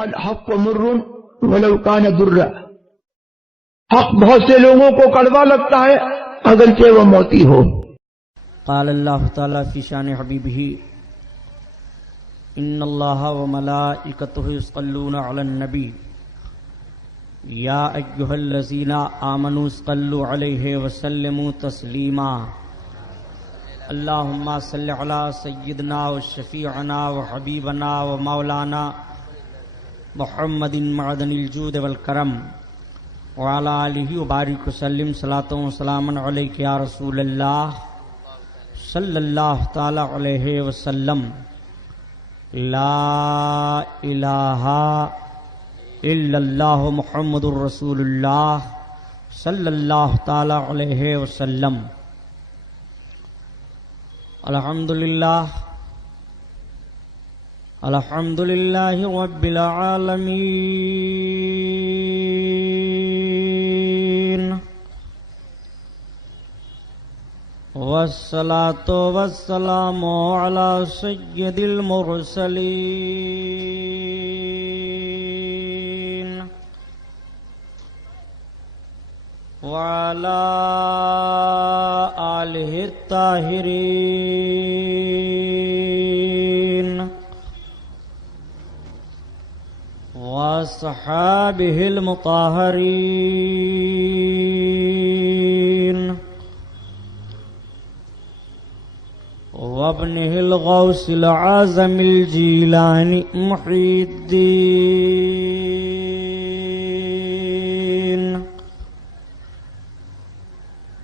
الحق مر ولو كان ضرا، حق بہت سے لوگوں کو کڑوا لگتا ہے اگرچہ وہ موتی ہو۔ قال اللہ تعالی فی شان حبیبہ ان اللہ وملائکتہ یصلون علی النبی یا ایھا الذین آمنوا صلوا علیہ وسلموا تسلیما اللہم صل علی سیدنا وشفیعنا وحبیبنا ومولانا محمد معدن الجود والکرم وعلی آلہ وبارک وسلم صلاۃ و سلاما علیک یا رسول اللہ صلی اللہ تعالی علیہ وسلم۔ لا الہ الا اللہ محمد الرسول اللہ صلی اللہ تعالی علیہ وسلم۔ الحمدللہ الحمدللہ رب العالمین، والصلاة والسلام على سید المرسلین وعلى آلہ الطاہرین وصحابہ المطہرین وابنہ الغوث العظم الجیلانی محی الدین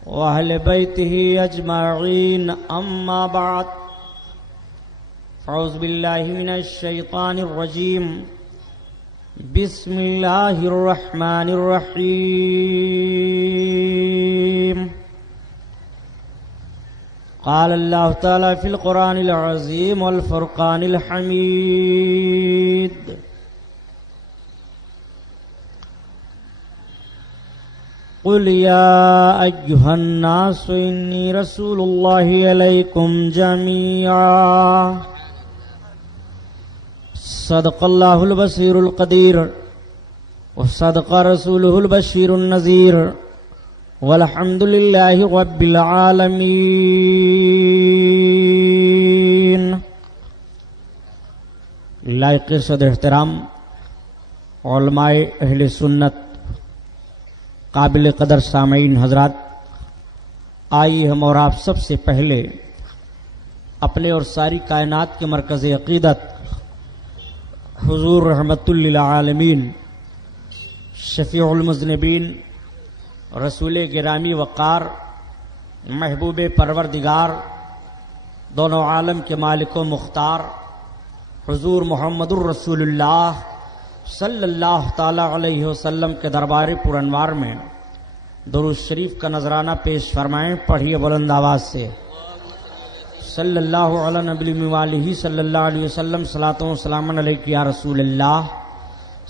واہل بیتہ اجمعین، اما بعد اعوذ باللہ من الشیطان الرجیم، بسم اللہ الرحمن الرحیم۔ قال اللہ تعالی فی القرآن العظیم والفرقان الحمید، قل یا ایھا الناس انی رسول اللہ الیکم جمیعا، صدق اللہ البصیر القدیر وصدق رسولہ البشیر النذیر، والحمد للہ رب العالمین۔ لائق صدر احترام علماء اہل سنت، قابل قدر سامعین حضرات، آئیے ہم اور آپ سب سے پہلے اپنے اور ساری کائنات کے مرکز عقیدت حضور رحمت للعالمین شفیع المذنبین رسول گرامی وقار محبوب پروردگار دونوں عالم کے مالک و مختار حضور محمد الرسول اللہ صلی اللہ تعالی علیہ وسلم کے دربار پر انوار میں درود شریف کا نذرانہ پیش فرمائیں۔ پڑھیے بلند آواز سے، صلی اللہ علی نبی وآلہ صلی اللہ علیہ وسلم، صلاۃ و سلام علیک یا رسول اللہ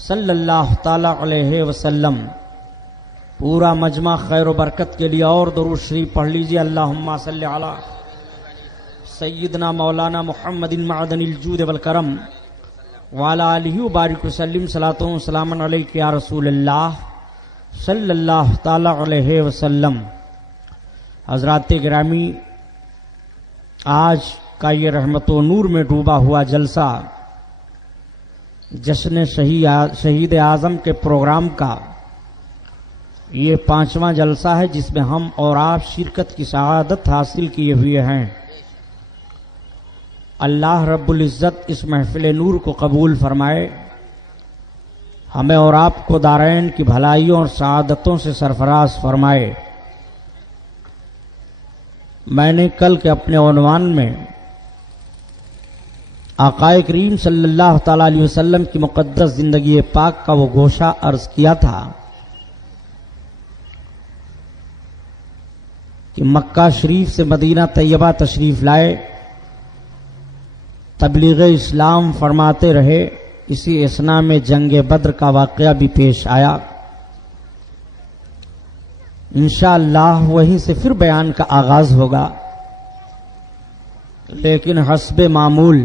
صلی اللہ تعالی علیہ وسلم۔ پورا مجمع خیر و برکت کے لیے اور درود شریف پڑھ لیجیے۔ اللہم صلی علی سیدنا مولانا محمد معدن الجود والکرم وعلی آلہ وبارک وسلم، صلاۃ و سلام علیک یا رسول اللہ صلی اللہ تعالی علیہ وسلم۔ حضرات گرامی، آج کا یہ رحمت و نور میں ڈوبا ہوا جلسہ جشن شہید اعظم کے پروگرام کا یہ 5واں جلسہ ہے جس میں ہم اور آپ شرکت کی سعادت حاصل کیے ہوئے ہیں۔ اللہ رب العزت اس محفل نور کو قبول فرمائے، ہمیں اور آپ کو دارین کی بھلائیوں اور سعادتوں سے سرفراز فرمائے۔ میں نے کل کے اپنے عنوان میں آقا کریم صلی اللہ تعالی علیہ وسلم کی مقدس زندگی پاک کا وہ گوشہ عرض کیا تھا کہ مکہ شریف سے مدینہ طیبہ تشریف لائے، تبلیغ اسلام فرماتے رہے، اسی اثنا میں جنگ بدر کا واقعہ بھی پیش آیا۔ انشاءاللہ وہیں سے پھر بیان کا آغاز ہوگا، لیکن حسب معمول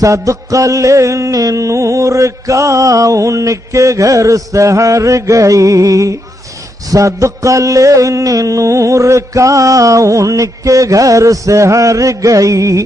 صدقہ لینے نور کا ان کے گھر سے ہر گئی، صدقہ لینے نور کا ان کے گھر سے ہر گئی،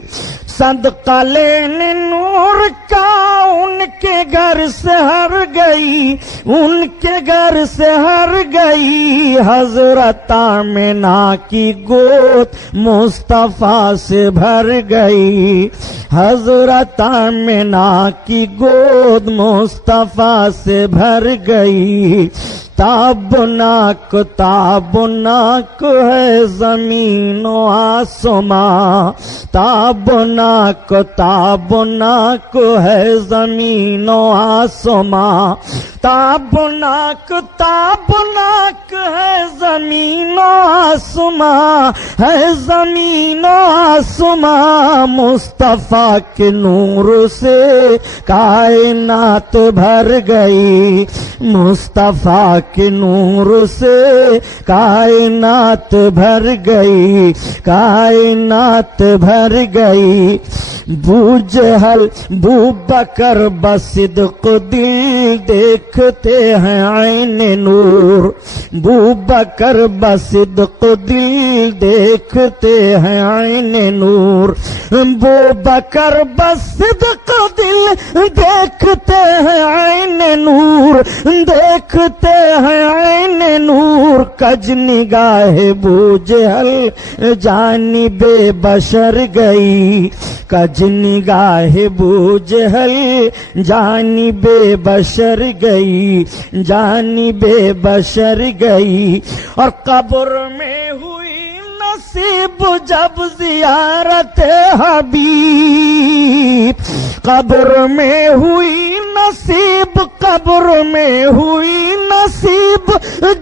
صدقہ لینے نور کا ان کے گھر سے ہر گئی، ان کے گھر سے ہر گئی، حضرت آمنہ کی گود مصطفیٰ سے بھر گئی، حضرت آمنہ کی گود مصطفیٰ سے بھر گئی، تابناک تابناک ہے زمین و آسماں، تابناک تابناک ہے زمین و آسماں، تابناک تابناک ہے زمین و آسماں، ہے زمین و آسماں، مصطفیٰ کے نور سے کائنات بھر گئی، مصطفیٰ کے نور سے کائنات بھر گئی، کائنات بھر گئی، بو جہل بو بکر بصدق دل دیکھتے ہیں عین نور، بو بکر بصدق دل دیکھتے ہیں عین نور، بو بکر بصدق دل دیکھتے ہیں عین نور، دیکھتے ہیں عین نور، کج نگاہ بو جہل جانب بشر گئی، کج نگاہ بو جہل جانب بشر گئی، جانب بشر گئی، اور قبر میں ہوئی نصیب جب زیارت حبیب، قبر میں ہوئی نصیب، قبر میں ہوئی نصیب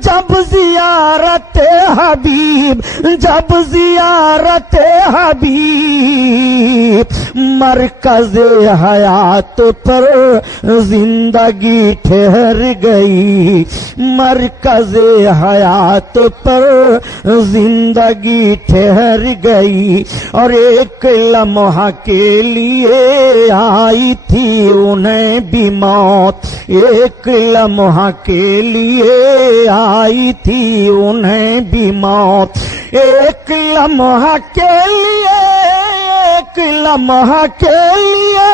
جب زیارت حبیب، جب زیارت حبیب، مرکز حیات پر زندگی ٹھہر گئی، مرکز حیات پر زندگی ٹھہر گئی، اور ایک لمحہ کے لیے آئی تھی انہیں بھی موت، ایک لمحہ کے لیے آئی تھی انہیں بھی موت، ایک لمحہ کے لیے، ایک لمحہ کے لیے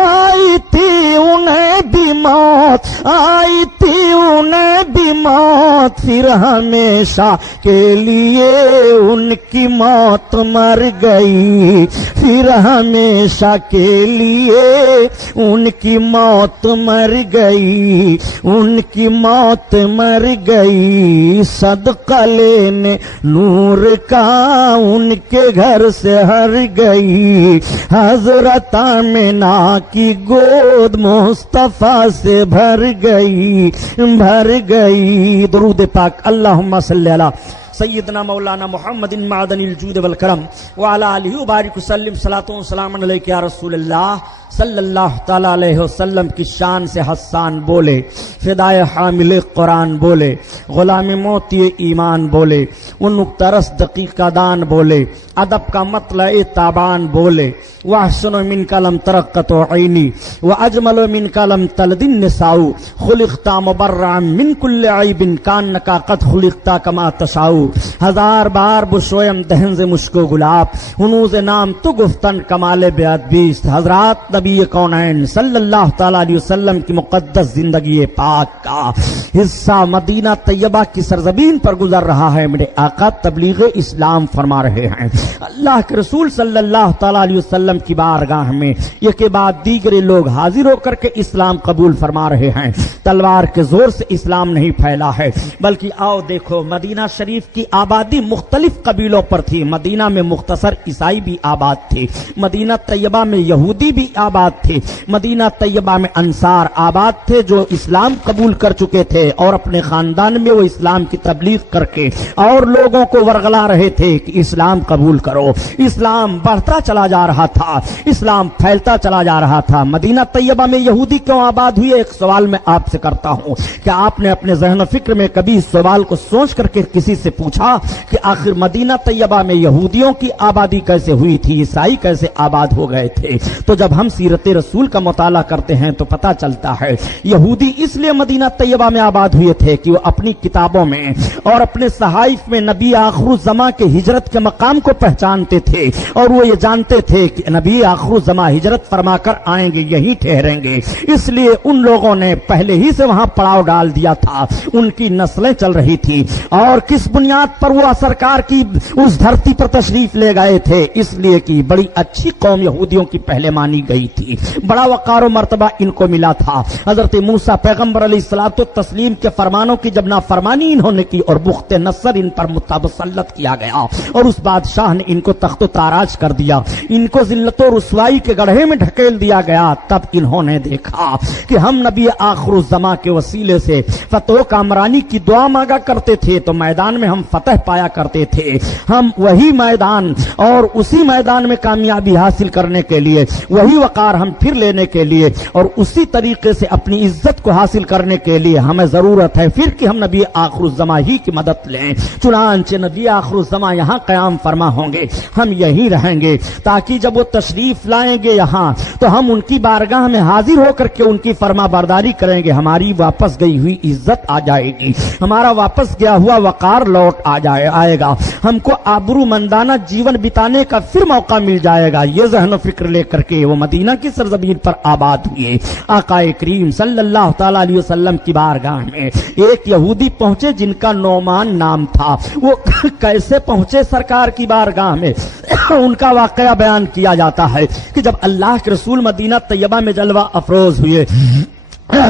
آئی تھی انہیں بھی موت، آئی تھی انہیں بھی موت، پھر ہمیشہ کے لیے ان کی موت مر گئی، پھر ہمیشہ کے لیے ان کی موت مر گئی، ان کی موت مر گئی، صدقہ لینے نور کا ان کے گھر سے ہر گئی، حضرت آمنہ کی گود مصطفیٰ سے بھر گئی، بھر گئی۔ درود پاک اللہم صلی علی سیدنا مولانا محمد معدن الجود والکرم وعلی آلہ وبارک وسلم، صلاۃ و سلام علیک یا رسول اللہ صلی اللہ تعالی علیہ وسلم کی شان سے حسان بولے، فدائے حامل قرآن بولے، غلام موتی ایمان بولے، ان نکترس دقیقہ دان بولے، ادب کا مطلع تابان بولے، وَأَحْسَنُ مِنْكَ لَمْ تَرَقَّتُ عَيْنِي وَأَجْمَلُ مِنْكَ لَمْ تَلِدِ النِّسَاءُ خُلِقْتَ مُبَرَّعًا مِنْ كُلِّ عَيْبٍ كَأَنَّكَ قَدْ خُلِقْتَ كَمَا تَشَاءُ، ہزار بار بشویم دہنز مشک و گلاب، ہنوز نام تو گفتن کمال بیست، حضرات نبی کونین صلی اللہ تعالیٰ علیہ وسلم کی مقدس زندگی پاک کا حصہ مدینہ طیبہ کی سرزمین پر گزر رہا ہے۔ میرے آقا تبلیغ اسلام فرما رہے ہیں، اللہ کے رسول صلی اللہ تعالیٰ علیہ وسلم کی بارگاہ میں یہ کے بعد دیگرے لوگ حاضر ہو کر کے اسلام قبول فرما رہے ہیں۔ تلوار کے زور سے اسلام نہیں پھیلا ہے، بلکہ آؤ دیکھو مدینہ شریف کی آبادی مختلف قبیلوں پر تھی، مدینہ میں مختصر عیسائی بھی آباد تھے، مدینہ طیبہ میں یہودی بھی آباد تھے، مدینہ طیبہ میں انصار آباد تھے جو اسلام قبول کر چکے تھے اور اپنے خاندان میں وہ اسلام کی تبلیغ کر کے اور لوگوں کو ورغلا رہے تھے کہ اسلام قبول کرو۔ اسلام بڑھتا چلا جا رہا تھا، اسلام پھیلتا چلا جا رہا تھا۔ مدینہ طیبہ میں یہودی کیوں آباد ہوئے؟ ایک سوال میں آپ سے کرتا ہوں، کیا آپ نے اپنے ذہن و فکر میں کبھی اس سوال کو سوچ کر کے کسی سے پوچھا کہ آخر مدینہ طیبہ میں یہودیوں کی آبادی کیسے ہوئی تھی, عیسائی کیسے آباد ہو گئے تھے. تو جب ہم سیرت رسول کا مطالعہ کرتے ہیں تو پتہ چلتا ہے یہودی اس لیے مدینہ طیبہ میں آباد ہوئے تھے کہ وہ اپنی کتابوں میں اور اپنے صحائف میں نبی آخر الزماں کے ہجرت کے مقام کو پہچانتے تھے, اور وہ یہ جانتے تھے کہ نبی آخر الزماں ہجرت فرما کر آئیں گے, یہی ٹھہریں گے. اس لیے ان لوگوں نے پہلے ہی سے وہاں پڑاؤ ڈال دیا تھا, ان کی نسلیں چل رہی تھی. اور کس بنیاد پر وہ سرکار کی اس دھرتی پر تشریف لے گئے تھے؟ اس لیے کہ بڑی اچھی قوم یہودیوں کی پہلے مانی گئی تھی, بڑا وقار و مرتبہ ان کو ملا تھا. حضرت موسیٰ پیغمبر علیہ الصلوۃ والتسلیم کے فرمانوں کی جب نافرمانی انہوں نے کی اور بخت نصر ان پر متسلط کیا گیا اور اس بادشاہ نے ان کو تخت و تاراج کر دیا, ان کو ذلت و رسوائی کے گڑھے میں ڈھکیل دیا گیا, تب انہوں نے دیکھا کہ ہم نبی آخر الزماں کے وسیلے سے فتح و کامرانی کی دعا مانگا کرتے تھے تو میدان میں ہم فتح پایا کرتے تھے. ہم وہی میدان اور اسی میدان میں کامیابی حاصل کرنے کے لیے, وہی وقار ہم پھر لینے کے لیے اور اسی طریقے سے اپنی عزت کو حاصل کرنے کے لیے ہمیں ضرورت ہے پھر کہ ہم نبی آخر الزماں ہی کی مدد لیں. چنانچہ نبی آخر الزماں یہاں قیام فرما ہوں گے, ہم یہی رہیں گے تاکہ جب وہ تشریف لائیں گے یہاں تو ہم ان کی بارگاہ میں حاضر ہو کر کے ان کی فرما برداری کریں گے. ہماری واپس گئی ہوئی عزت آ جائے گی, ہمارا واپس گیا ہوا وقار لوٹ آئے گا, ہم کو آبرو مندانہ جیون بتانے کا پھر موقع مل جائے گا. یہ ذہن و فکر لے کر کے وہ مدینہ کی سرزمین پر آباد ہوئے. آقا کریم صلی اللہ تعالی علیہ وسلم کی بارگاہ میں ایک یہودی پہنچے جن کا نعمان نام تھا. وہ کیسے پہنچے سرکار کی بارگاہ میں ان کا واقعہ بیان کیا جاتا ہے کہ جب اللہ کے رسول مدینہ طیبہ میں جلوہ افروز ہوئے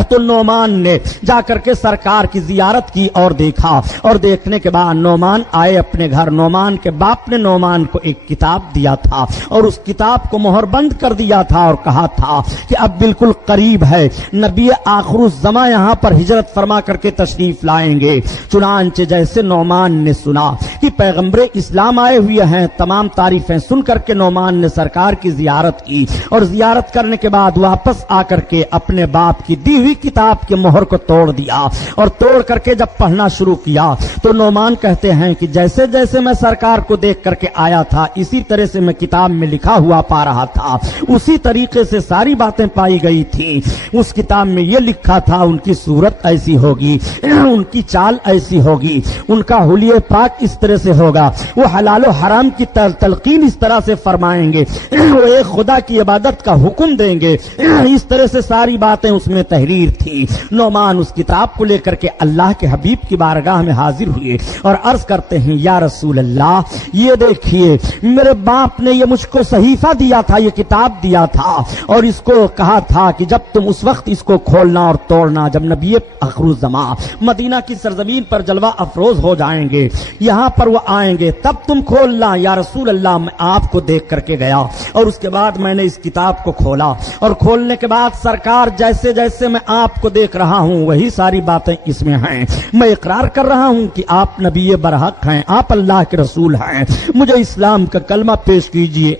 تو نعمان نے جا کر کے سرکار کی زیارت کی اور دیکھا, اور دیکھنے کے بعد نعمان آئے اپنے گھر. نعمان کے باپ نے نعمان کو ایک کتاب دیا تھا اور اس کتاب کو مہر بند کر دیا تھا اور کہا تھا کہ اب بالکل قریب ہے نبی آخر الزماں یہاں پر ہجرت فرما کر کے تشریف لائیں گے. چنانچہ جیسے نعمان نے سنا کہ پیغمبر اسلام آئے ہوئے ہیں, تمام تعریفیں سن کر کے نعمان نے سرکار کی زیارت کی اور زیارت کرنے کے بعد واپس آ کر کے اپنے باپ کی دی ہوئی کتاب کے مہر کو توڑ دیا اور توڑ کر کے جب پڑھنا شروع کیا تو نعمان کہتے ہیں کہ جیسے جیسے میں سرکار کو دیکھ کر کے آیا تھا اسی طرح سے میں کتاب میں لکھا ہوا پا رہا تھا, اسی طریقے سے ساری باتیں پائی گئی تھی. اس کتاب میں یہ لکھا تھا ان کی صورت ایسی ہوگی, ان کی چال ایسی ہوگی, ان کا حلیہ پاک اس طرح سے ہوگا, وہ حلال و حرام کی تلقین اس طرح سے فرمائیں گے, وہ ایک خدا کی عبادت کا حکم دیں گے. اس طرح سے ساری باتیں اس میں تحریر تھی. نعمان اس کتاب کو لے کر کے اللہ کے حبیب کی بارگاہ میں حاضر ہوئے اور عرض کرتے ہیں یا رسول اللہ, یہ دیکھیے میرے باپ نے یہ مجھ کو صحیفہ دیا تھا, یہ کتاب دیا تھا اور اس کو کہا تھا کہ جب تم اس وقت اس کو کھولنا اور توڑنا جب نبی آخر الزماں مدینہ کی سرزمین پر جلوہ افروز ہو جائیں گے, یہاں پر وہ آئیں گے, تب تم کھولنا. یا رسول اللہ, میں آپ کو دیکھ کر کے گیا اور اس کے بعد میں نے اس کتاب کو کھولا اور کھولنے کے بعد سرکار جیسے جیسے میں آپ کو دیکھ رہا ہوں وہی ساری باتیں اس میں ہیں. میں اقرار کر رہا ہوں کہ آپ نبی برحق ہیں, آپ اللہ کے رسول ہیں. مجھے اسلام کا کلمہ پیش کیجئے.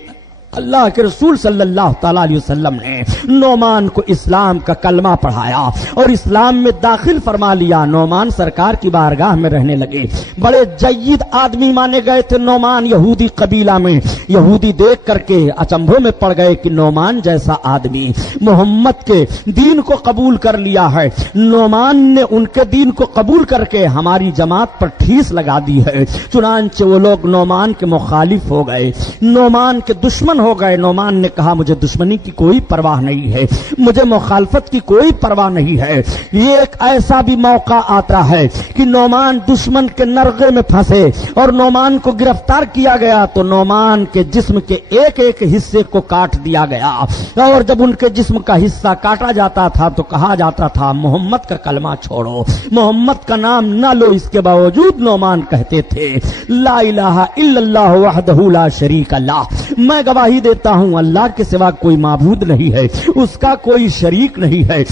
اللہ کے رسول صلی اللہ تعالیٰ علیہ وسلم نے نعمان کو اسلام کا کلمہ پڑھایا اور اسلام میں داخل فرما لیا. نعمان سرکار کی بارگاہ میں رہنے لگے. بڑے جید آدمی مانے گئے تھے نعمان یہودی قبیلہ میں. یہودی دیکھ کر کے اچنبھوں میں پڑ گئے کہ نعمان جیسا آدمی محمد کے دین کو قبول کر لیا ہے. نعمان نے ان کے دین کو قبول کر کے ہماری جماعت پر ٹھیس لگا دی ہے. چنانچہ وہ لوگ نعمان کے مخالف ہو گئے, نعمان کے دشمن ہو گئے. نعمان نے کہا مجھے دشمنی کی کوئی پرواہ نہیں ہے, مجھے مخالفت کی کوئی پرواہ نہیں ہے. یہ ایک ایسا بھی موقع آتا ہے کہ نعمان دشمن کے نرغے میں پھنسے اور نعمان کو گرفتار کیا گیا تو نعمان کے جسم کے ایک ایک حصے کو کاٹ دیا گیا, اور جب ان کے جسم کا حصہ کاٹا جاتا تھا تو کہا جاتا تھا محمد کا کلمہ چھوڑو, محمد کا نام نہ لو. اس کے باوجود نعمان کہتے تھے لا الہ الا اللہ وحدہ لا شریک لہ, میں گواہی دیتا ہوں اللہ کے سوا کوئی معبود نہیں ہے, اس کا کوئی شریک نہیں ہے.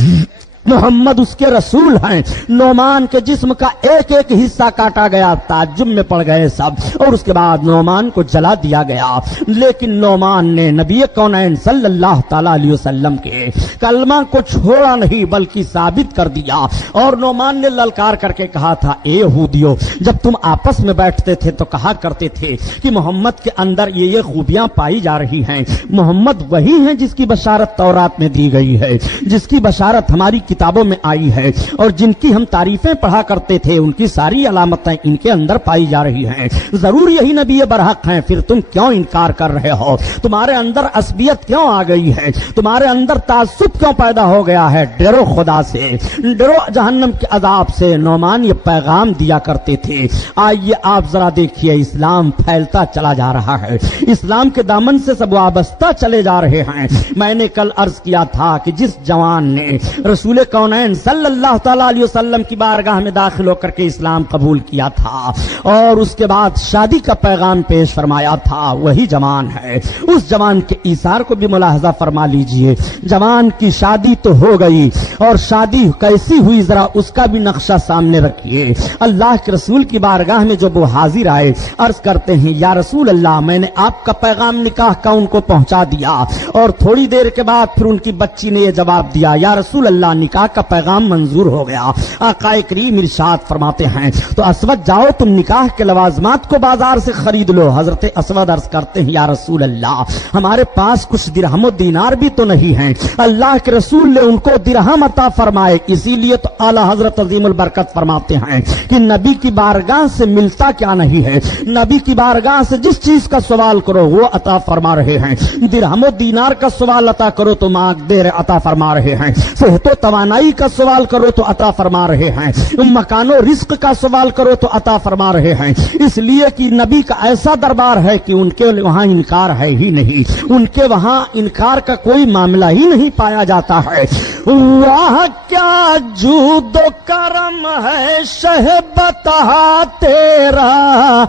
محمد اس کے رسول ہیں۔ نعمان کے جسم کا ایک ایک حصہ کاٹا گیا، تعجب میں پڑ گئے سب، اور اس کے بعد نعمان کو جلا دیا گیا۔ لیکن نعمان نے نبی کونین صلی اللہ تعالی علیہ وسلم کے کلمہ کو چھوڑا نہیں بلکہ ثابت کر دیا، اور نعمان نے للکار کر کے کہا تھا، اے یہودیو، جب تم آپس میں بیٹھتے تھے تو کہا کرتے تھے کہ محمد کے اندر یہ خوبیاں پائی جا رہی ہیں۔ محمد وہی ہیں جس کی بشارت تورات میں دی گئی ہے، جس کی بشارت ہماری کتابوں میں آئی ہے، اور جن کی ہم تعریفیں پڑھا کرتے تھے ان کی ساری علامتیں ان کے اندر پائی جا رہی ہیں۔ ضرور یہی نبی برحق ہیں، پھر تم کیوں انکار کر رہے ہو؟ تمہارے اندر عصبیت کیوں آ گئی ہے؟ تمہارے اندر تعصب کیوں پیدا ہو گیا ہے؟ ڈرو خدا سے، ڈرو جہنم کے عذاب سے۔ نعمان یہ پیغام دیا کرتے تھے۔ آئیے آپ ذرا دیکھیے، اسلام پھیلتا چلا جا رہا ہے، اسلام کے دامن سے سب وابستہ چلے جا رہے ہیں۔ میں نے کل عرض کیا تھا کہ جس جوان نے رسول کونین صلی اللہ تعالی علیہ وسلم کی بارگاہ میں داخل ہو کر کے اسلام قبول کیا تھا اور اس کے بعد شادی کا پیغام پیش فرمایا تھا، وہی جوان ہے۔ اس جوان کے ایثار کو بھی ملاحظہ فرما لیجئے۔ جوان کی شادی تو ہو گئی، اور شادی کیسی ہوئی ذرا اس کا بھی نقشہ سامنے رکھیے۔ اللہ کے رسول کی بارگاہ میں جب وہ حاضر آئے، عرض کرتے ہیں، یا رسول اللہ، میں نے آپ کا پیغام نکاح کا ان کو پہنچا دیا، اور تھوڑی دیر کے بعد پھر ان کی بچی نے یہ جواب دیا، یا رسول اللہ، نکاح کا پیغام منظور ہو گیا۔ آقا کریم ارشاد فرماتے ہیں، تو اسود جاؤ، تم نکاح کے لوازمات کو بازار سے خرید لو۔ حضرت اسود عرض کرتے ہیں، یا رسول اللہ، ہمارے پاس کچھ درہم و دینار بھی تو نہیں ہیں۔ اللہ کے رسول نے ان کو درہم عطا فرمائے، اسی لیے تو اعلی حضرت عظیم البرکت فرماتے ہیں کہ نبی کی بارگاہ سے ملتا کیا نہیں ہے، نبی کی بارگاہ سے جس چیز کا سوال کرو وہ عطا فرما رہے ہیں۔ درہم و دینار کا سوال عطا کرو تو مقدار عطا فرما رہے ہیں، صحت و توانائی کا سوال کرو تو عطا فرما رہے ہیں، مکان و رزق کا سوال کرو تو عطا فرما رہے ہیں۔ اس لیے کہ نبی کا ایسا دربار ہے کہ ان کے وہاں انکار ہے ہی نہیں، ان کے وہاں انکار کا کوئی معاملہ ہی نہیں پایا جاتا ہے۔ واہ کیا جود و کرم ہے شہ بتہا تیرا،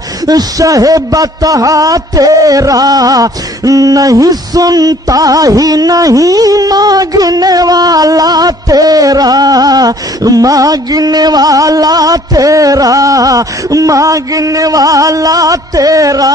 شہ بتہا تیرا، نہیں سنتا ہی نہیں مانگنے والا تیرا، مانگنے والا تیرا، مانگنے والا تیرا۔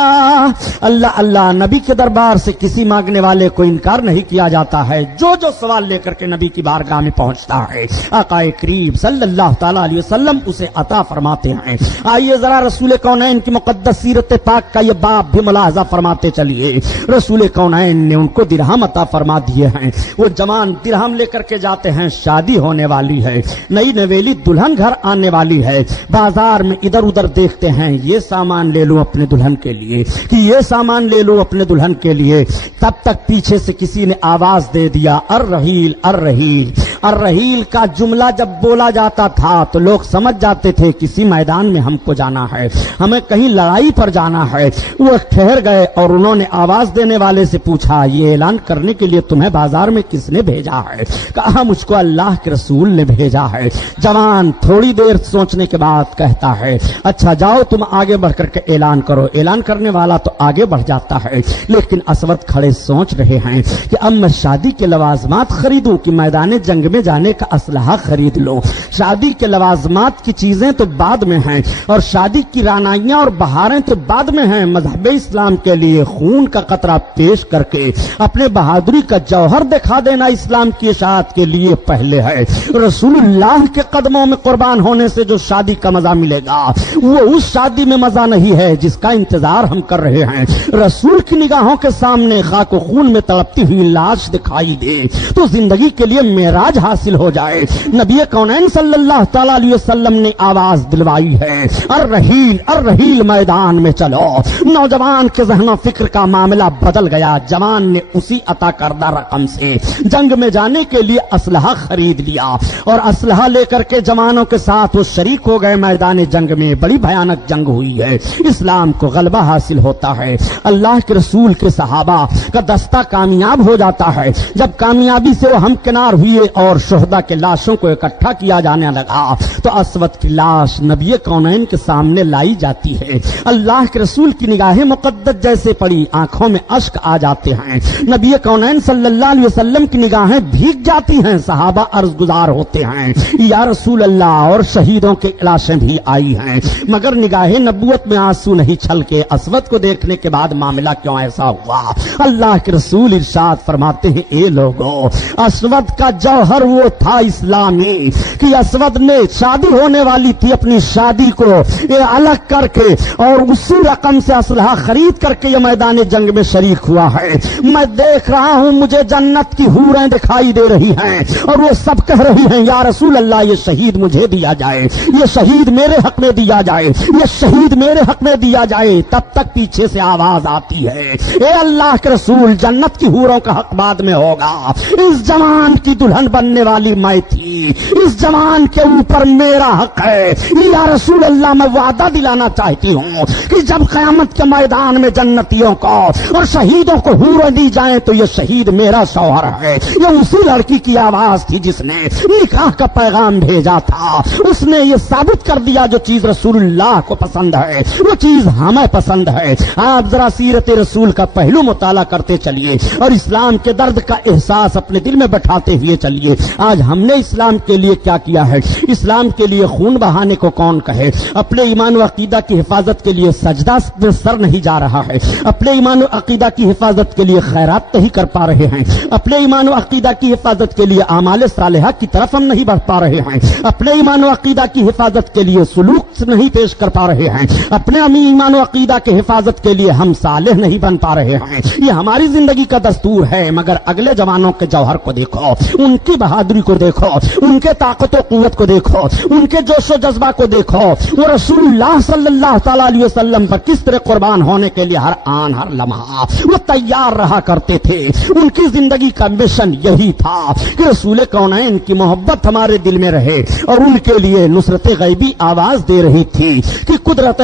اللہ اللہ، نبی کے دربار سے کسی مانگنے والے کو انکار نہیں کیا جاتا ہے۔ جو جو سوال لے کر کے نبی کی بارگاہ میں پہنچتا ہے، آقا کریم صلی اللہ تعالی علیہ وسلم اسے عطا فرماتے ہیں۔ آئیے ذرا رسول کونین کی مقدس سیرت پاک کا یہ باب بھی ملاحظہ فرماتے چلیے۔ رسول کونین نے ان کو درہم عطا فرما دیے ہیں۔ وہ جوان درہم لے کر کے جاتے ہیں، شادی ہونے والی ہے، نئی نویلی دلہن گھر آنے والی ہے، بازار میں ادھر ادھر دیکھتے ہیں، یہ سامان لے لو اپنے دلہن کے لیے، کہ یہ سامان لے لو اپنے دلہن کے لیے۔ تب تک پیچھے سے کسی نے آواز دے دیا، الرحیل الرحیل۔ الرحیل کا جملہ جب بولا جاتا تھا تو لوگ سمجھ جاتے تھے کسی میدان میں ہم کو جانا ہے، ہمیں کہیں لڑائی پر جانا ہے۔ وہ ٹھہر گئے اور انہوں نے آواز دینے والے سے پوچھا، یہ اعلان کرنے کے لیے تمہیں بازار میں کس نے بھیجا ہے؟ کہا، مجھ کو اللہ کے رسول نے بھیجا ہے۔ جوان تھوڑی دیر سوچنے کے بعد کہتا ہے، اچھا جاؤ تم آگے بڑھ کر کے اعلان کرو۔ اعلان کرنے والا تو آگے بڑھ جاتا ہے، لیکن اسود کھڑے سوچ رہے ہیں کہ اب میں شادی کے لوازمات خریدوں کہ میدان جنگ میں جانے کا اسلحہ خرید لو؟ شادی کے لوازمات کی چیزیں تو بعد میں ہیں، اور شادی کی رعنائیاں اور بہاریں تو بعد میں ہیں۔ مذہب اسلام کے لیے خون کا قطرہ پیش کر کے اپنے بہادری کا جوہر دکھا دینا اسلام کی اشاعت کے لیے پہلے ہے۔ رسول اللہ کے قدموں میں قربان ہونے سے جو شادی کا مزہ ملے گا وہ اس شادی میں مزہ نہیں ہے جس کا انتظار ہم کر رہے ہیں۔ رسول کی نگاہوں کے سامنے خاک و خون میں تڑپتی ہوئی لاش دکھائی دے تو زندگی کے لیے معراج حاصل ہو جائے۔ نبی کونین صلی اللہ تعالی علیہ وسلم نے آواز دلوائی ہے، الرحیل الرحیل، میدان میں چلو۔ نوجوان کے ذہن و فکر کا معاملہ بدل گیا۔ جوان نے اسی عطا کردہ رقم سے جنگ میں جانے کے لیے اسلحہ خرید لیا، اور اسلحہ لے کر کے جوانوں کے ساتھ وہ شریک ہو گئے میدان جنگ میں۔ بڑی بھیانک جنگ ہوئی ہے، اسلام کو غلبہ حاصل ہوتا ہے، اللہ کے رسول کے صحابہ کا دستہ کامیاب ہو جاتا ہے۔ جب کامیابی سے وہ ہمکنار ہوئے اور شہدا کے لاشوں کو اکٹھا کیا جانے لگا تو اسود کی لاش نبی کونین کے سامنے لائی جاتی ہے. اللہ کے رسول کی نگاہیں مقدس جیسے پڑی, آنکھوں میں اشک آ جاتے ہیں. نبی کونین صلی اللہ علیہ وسلم کی نگاہیں بھیگ جاتی ہیں. صحابہ عرض گزار ہوتے ہیں یا رسول اللہ, اور شہیدوں کے لاشیں بھی آئی ہیں مگر نگاہیں نبوت میں آنسو نہیں چھلکے. اسود کو دیکھنے کے بعد معاملہ کیوں ایسا ہوا؟ اللہ کے رسول ارشاد فرماتے ہیں اے لوگوں, اسود کا جوہر وہ تھا اسلامی کہ اسود نے شادی ہونے والی تھی, اپنی شادی کو الگ کر کے اور اسی رقم سے اسلحہ خرید کر کے یہ میدان جنگ میں شریک ہوا ہے. میں دیکھ رہا ہوں مجھے جنت کی حوریں دکھائی دے رہی ہیں اور وہ سب کہہ رہی ہیں یا رسول اللہ یہ شہید مجھے دیا جائے, یہ شہید میرے حق میں دیا جائے, یہ شہید میرے حق میں دیا جائے. تب تک پیچھے سے آواز آتی ہے اے اللہ کے رسول, جنت کی حوروں کا حق بعد میں ہوگا, اس جوان کی دلہن بننے والی میں تھی, اس جوان کے اوپر میرا حق ہے. یا رسول اللہ میں وعدہ دلانا چاہتی ہوں کہ جب قیامت کے میدان میں جنتیوں کو اور شہیدوں کو حوریں دی جائیں تو یہ شہید میرا شوہر ہے. یہ اسی لڑکی کی آواز تھی جس نے نکاح کا پیغام بھیجا تھا. اس نے یہ ثابت کر دیا جو چیز رسول اللہ کو پسند ہے وہ چیز ہمیں پسند ہے. آپ ذرا سیرت رسول کا پہلو مطالعہ کرتے چلیے اور اسلام کے درد کا احساس اپنے دل میں بٹھاتے ہوئے چلیے. آج ہم نے اسلام کے لیے کیا کیا ہے؟ اسلام کے لیے خون بہانے کو کون کہے؟ اپنے ایمان و عقیدہ کی حفاظت کے لیے سجدہ میں سر نہیں جا رہا ہے, اپنے ایمان و عقیدہ کی حفاظت کے لیے خیرات نہیں کر پا رہے ہیں, اپنے ایمان و عقیدہ کی حفاظت کے لیے اعمال صالحہ کی طرف ہم نہیں بڑھ پا رہے ہیں, اپنے ایمان و عقیدہ کی حفاظت کے لیے سلوک نہیں پیش کر پا رہے ہیں, اپنے ایمان و عقیدہ کی حفاظت کے لیے ہم صالح نہیں بن پا رہے ہیں. یہ ہماری زندگی کا دستور ہے. مگر اگلے جوانوں کے جوہر کو دیکھو, ان کی بہادری کو دیکھو, ان کے طاقت و قوت کو دیکھو, ان کے جوش و جذبہ کو دیکھو. وہ رسول اللہ صلی اللہ تعالی علیہ وسلم پر کس طرح قربان ہونے کے لیے ہر آن ہر لمحہ وہ تیار رہا کرتے تھے. ان کی زندگی کا مشن یہی تھا کہ رسول کونین کی محبت ہمارے دل میں رہے اور ان کے لیے نصرت غیبی آواز دے رہی تھی کہ قدرت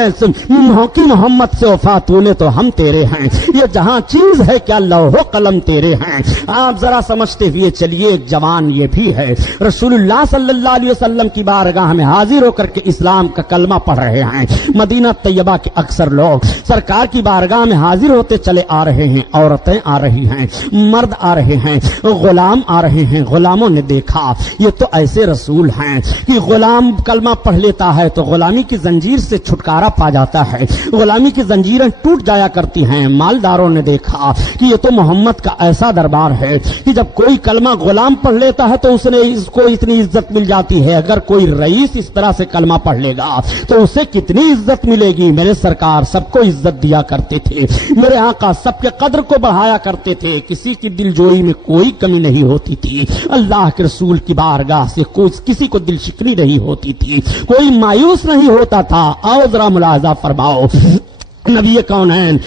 کی محمد سے وفات ہونے تو ہم تیرے ہیں, یہ جہاں چیز ہے کیا لوح و قلم تیرے ہیں. آپ ذرا سمجھتے ہوئے چلیے ایک جوان یہ بھی ہے رسول اللہ صلی اللہ علیہ وسلم کی بارگاہ میں حاضر ہو کر کے اسلام کا کلمہ پڑھ رہے ہیں. مدینہ طیبہ کے اکثر لوگ سرکار کی بارگاہ میں حاضر ہوتے چلے آ رہے ہیں. عورتیں آ رہی ہیں, مرد آ رہے ہیں, غلام آ رہے ہیں. غلاموں نے دیکھا یہ تو ایسے رسول ہیں کہ غلام کلمہ پڑھ لیتا ہے تو غلامی کی زنجیر سے چھٹکارا پا جاتا ہے, غلامی کی زنجیریں ٹوٹ جایا کرتی ہیں. مالداروں نے دیکھا کہ یہ تو محمد کا ایسا دربار ہے کہ جب کوئی کلمہ غلام پڑھ لیتا ہے تو اس کو اتنی عزت مل جاتی ہے, اگر کوئی رئیس اس طرح سے کلمہ پڑھ لے گا تو اسے کتنی عزت ملے گی. میرے سرکار سب کو عزت دیا کرتے تھے, میرے آقا سب کے قدر کو بڑھایا کرتے تھے, کسی کی دل جوئی میں کوئی کمی نہیں ہوتی تھی. اللہ کے رسول کی بارگاہ سے کسی کو دل شکنی نہیں ہوتی تھی, کوئی مایوس نہیں ہوتا تھا. آؤ ذرا ملاحظہ فرماؤ نبی کونین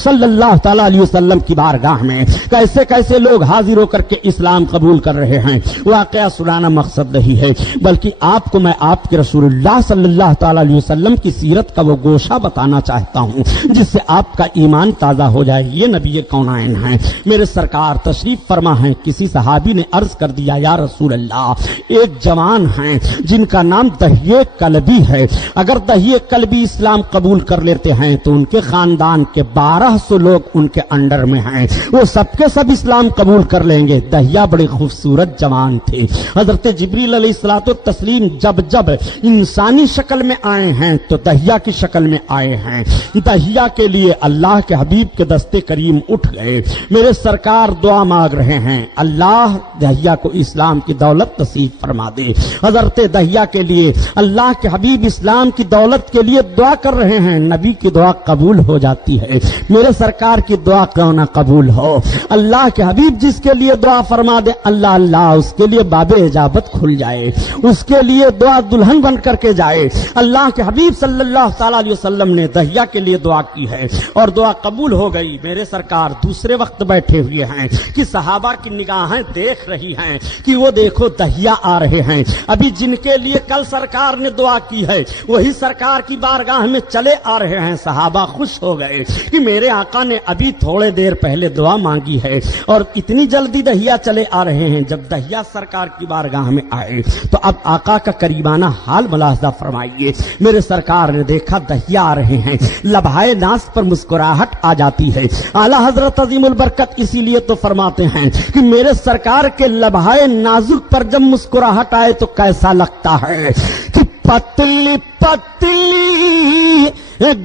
صلی اللہ تعالی علیہ وسلم کی بارگاہ میں کیسے کیسے لوگ حاضر ہو کر کے اسلام قبول کر رہے ہیں. واقعہ سنانا مقصد نہیں ہے بلکہ آپ کو میں آپ کے رسول اللہ صلی اللہ تعالی علیہ وسلم کی سیرت کا وہ گوشہ بتانا چاہتا ہوں جس سے آپ کا ایمان تازہ ہو جائے. یہ نبی کونین ہیں, میرے سرکار تشریف فرما ہیں. کسی صحابی نے عرض کر دیا یا رسول اللہ ایک جوان ہیں جن کا نام دہیہ کلبی ہے, اگر دہیہ کلبی اسلام قبول کر لیتے ہیں تو ان کے خاندان کے 1200 لوگ ان کے انڈر میں ہیں, وہ سب کے سب اسلام قبول کر لیں گے. دہیہ بڑے خوبصورت جوان تھے. حضرت جبریل علیہ الصلوۃ والتسلیم جب جب انسانی شکل میں آئے ہیں تو دہیہ کی شکل میں آئے ہیں. دہیہ کے لیے اللہ کے حبیب کے دستے کریم اٹھ گئے. میرے سرکار دعا مانگ رہے ہیں اللہ دہیہ کو اسلام کی دولت نصیب فرما دے. حضرت دہیہ کے لیے اللہ کے حبیب اسلام کی دولت کے لیے دعا کر رہے ہیں. نبی کی دعا قبول ہو جاتی ہے, میرے سرکار کی دعا کیوں نہ قبول ہو. اللہ کے حبیب جس کے لیے دعا فرما دے اللہ اللہ اس کے لیے باب اجابت کھل جائے, اس کے لیے دعا دلہن بن کر کے جائے. اللہ کے حبیب صلی اللہ تعالی علیہ وسلم نے دہیہ کے لیے دعا کی ہے اور دعا قبول ہو گئی. میرے سرکار دوسرے وقت بیٹھے ہوئے ہیں کہ صحابہ کی نگاہیں دیکھ رہی ہیں کہ وہ دیکھو دہیہ آ رہے ہیں. ابھی جن کے لیے کل سرکار نے دعا کی ہے وہی سرکار کی بارگاہ میں چلے آ رہے ہیں. صحابہ صحابہ خوش ہو گئے کہ میرے آقا نے ابھی تھوڑے دیر پہلے دعا مانگی ہے اور اتنی جلدی دہیا چلے آ رہے ہیں۔ جب دہیا سرکار کی بارگاہ میں آئے تو اب آقا کا قریبانہ حال ملاحظہ فرمائیے۔ میرے سرکار نے دیکھا دہیا آ رہے ہیں، لبھائے ناز پر مسکراہٹ آ جاتی ہے۔ اعلیٰ حضرت عظیم البرکت اسی لیے تو فرماتے ہیں کہ میرے سرکار کے لبھائے نازک پر جب مسکراہٹ آئے تو کیسا لگتا ہے کہ پتلی پتلی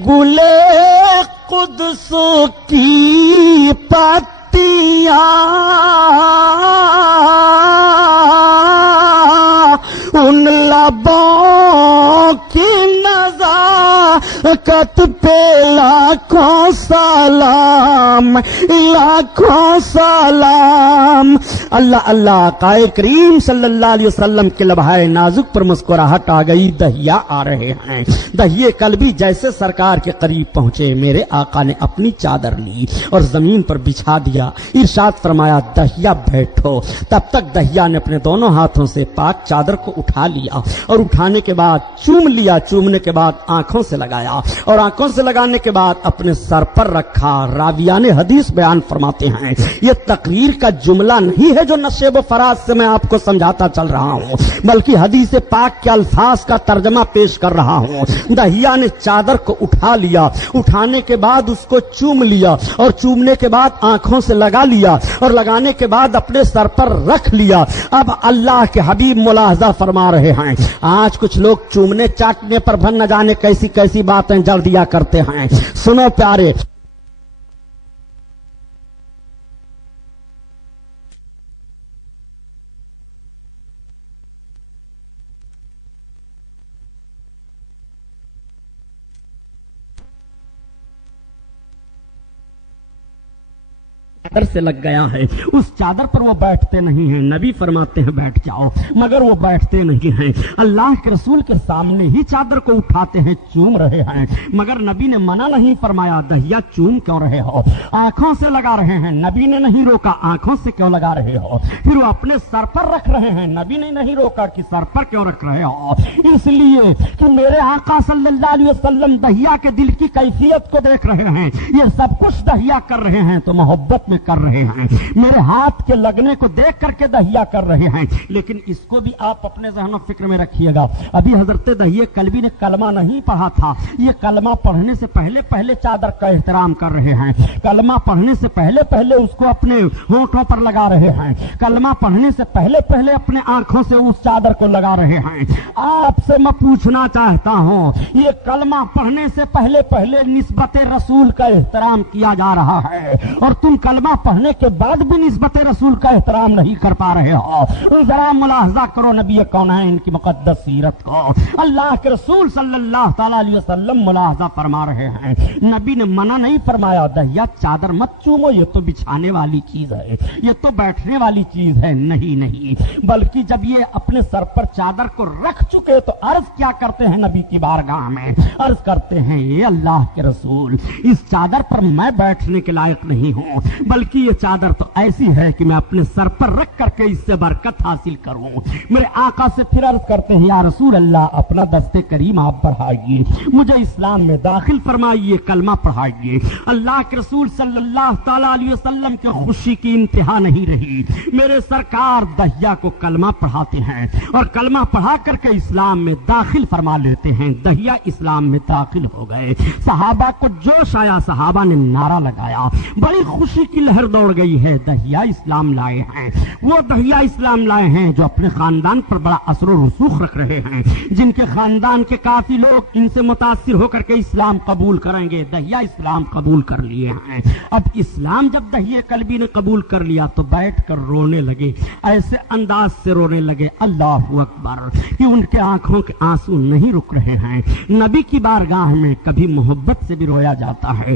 گلے قدس کی پتیاں ان لبوں کی نزاکت پہ لاکھوں سلام، لاکھوں سلام۔ اللہ اللہ، آقا کریم صلی اللہ علیہ وسلم کے لبھائے نازک پر مسکراہٹ آ گئی، دہیا آ رہے ہیں۔ دہیے کلبی جیسے سرکار کے قریب پہنچے، میرے آقا نے اپنی چادر لی اور زمین پر بچھا دیا، ارشاد فرمایا دہیا بیٹھو۔ تب تک دہیا نے اپنے دونوں ہاتھوں سے پاک چادر کو اٹھا لیا اور اٹھانے کے بعد چوم لیا، چومنے کے بعد آنکھوں سے لگایا اور آنکھوں سے لگانے کے بعد اپنے سر پر رکھا۔ راویان حدیث بیان فرماتے ہیں یہ تقریر کا جملہ نہیں ہے جو نشیب و فراز سے میں آپ کو سمجھاتا چل رہا ہوں، بلکہ حدیث پاک کے الفاظ کا ترجمہ پیش کر رہا ہوں۔ دہیا نے چادر کو اٹھا لیا، اٹھانے کے بعد اس کو چوم لیا اور چومنے کے بعد آنکھوں سے لگا لیا اور لگانے کے بعد اپنے سر پر رکھ لیا۔ اب اللہ کے حبیب ملاحظہ فرما رہے ہیں، آج کچھ لوگ چومنے چاٹنے پر بھن نہ جانے کیسی کیسی باتیں جڑ دیا کرتے ہیں۔ سنو پیارے، چادر سے لگ گیا ہے، اس چادر پر وہ بیٹھتے نہیں ہیں۔ نبی فرماتے ہیں بیٹھ جاؤ، مگر وہ بیٹھتے نہیں ہیں۔ اللہ کے رسول کے سامنے ہی چادر کو اٹھاتے ہیں، چوم رہے ہیں، مگر نبی نے منع نہیں فرمایا دہیا چوم کیوں رہے ہو؟ آنکھوں سے لگا رہے ہیں، نبی نے نہیں روکا آنکھوں سے کیوں لگا رہے ہو؟ پھر وہ اپنے سر پر رکھ رہے ہیں، نبی نے نہیں روکا کہ سر پر کیوں رکھ رہے ہو؟ اس لیے کہ میرے آقا صلی اللہ علیہ وسلم دہیا کے دل کی کیفیت کو دیکھ رہے ہیں۔ یہ سب کچھ دہیا کر رہے ہیں تو محبت میں کر رہے ہیں، میرے ہاتھ کے لگنے کو دیکھ کر کے دہیا کر رہے ہیں۔ لیکن اس کو بھی آپ اپنے ذہن و فکر میں رکھیے گا، ابھی حضرت دہیے کلبی نے کلمہ نہیں پڑھا تھا، یہ کلمہ پڑھنے سے پہلے پہلے چادر کا احترام کر رہے ہیں، کلمہ پڑھنے سے پہلے پہلے اس کو اپنے ہونٹوں پر لگا رہے ہیں، کلمہ پڑھنے سے پہلے پہلے اپنے آنکھوں سے اس چادر کو لگا رہے ہیں۔ آپ سے میں پوچھنا چاہتا ہوں، یہ کلمہ پڑھنے سے پہلے پہلے نسبت رسول کا احترام کیا جا رہا ہے اور تم کلمہ پڑھنے کے بعد بھی نسبت رسول کا احترام نہیں کر پا رہے ہو۔ ذرا ملاحظہ کرو نبی کونین کی مقدس سیرت کو، اللہ کے رسول صلی اللہ تعالی علیہ وسلم ملاحظہ فرما رہے ہیں، نبی نے منع نہیں فرمایا دہیا چادر مت چومو، یہ تو بچھانے والی چیز ہے، یہ تو بیٹھنے والی چیز ہے، نہیں، بلکہ جب یہ اپنے سر پر چادر کو رکھ چکے تو عرض کیا کرتے ہیں نبی کی بارگاہ میں؟ عرض کرتے ہیں اے اللہ کے رسول، اس چادر پر میں بیٹھنے کے لائق نہیں ہوں، بلکہ یہ چادر تو ایسی ہے کہ میں اپنے سر پر رکھ کر کے اس سے برکت حاصل کروں۔ میرے آقا سے پھر عرض کرتے ہیں یا رسول اللہ اپنا دست کریم آپ بڑھائیے، مجھے اسلام میں داخل فرمائیے، کلمہ پڑھائیے۔ اللہ کے رسول صلی اللہ تعالی علیہ وسلم کے خوشی کی انتہا نہیں رہی، میرے سرکار دہیا کو کلمہ پڑھاتے ہیں اور کلمہ پڑھا کر کے اسلام میں داخل فرما لیتے ہیں۔ دہیا اسلام میں داخل ہو گئے، صحابہ کو جوش آیا، صحابہ نے نعرہ لگایا، بڑی خوشی کی لہر دوڑ گئی ہے، دہیا اسلام لائے ہیں۔ وہ دہیا اسلام لائے ہیں جو اپنے خاندان پر بڑا اثر و رسوخ رکھ رہے ہیں، جن کے خاندان کے کافی لوگ ان سے متاثر ہو کر کے اسلام قبول کریں گے۔ دہیا اسلام قبول کر لیے ہیں۔ اب اسلام جب دہیے کلبی نے قبول کر لیا تو بیٹھ کر رونے لگے، ایسے انداز سے رونے لگے اللہ اکبر کہ ان کے آنکھوں کے آنسو نہیں رک رہے ہیں۔ نبی کی بارگاہ میں کبھی محبت سے بھی رویا جاتا ہے،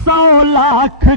100,00,000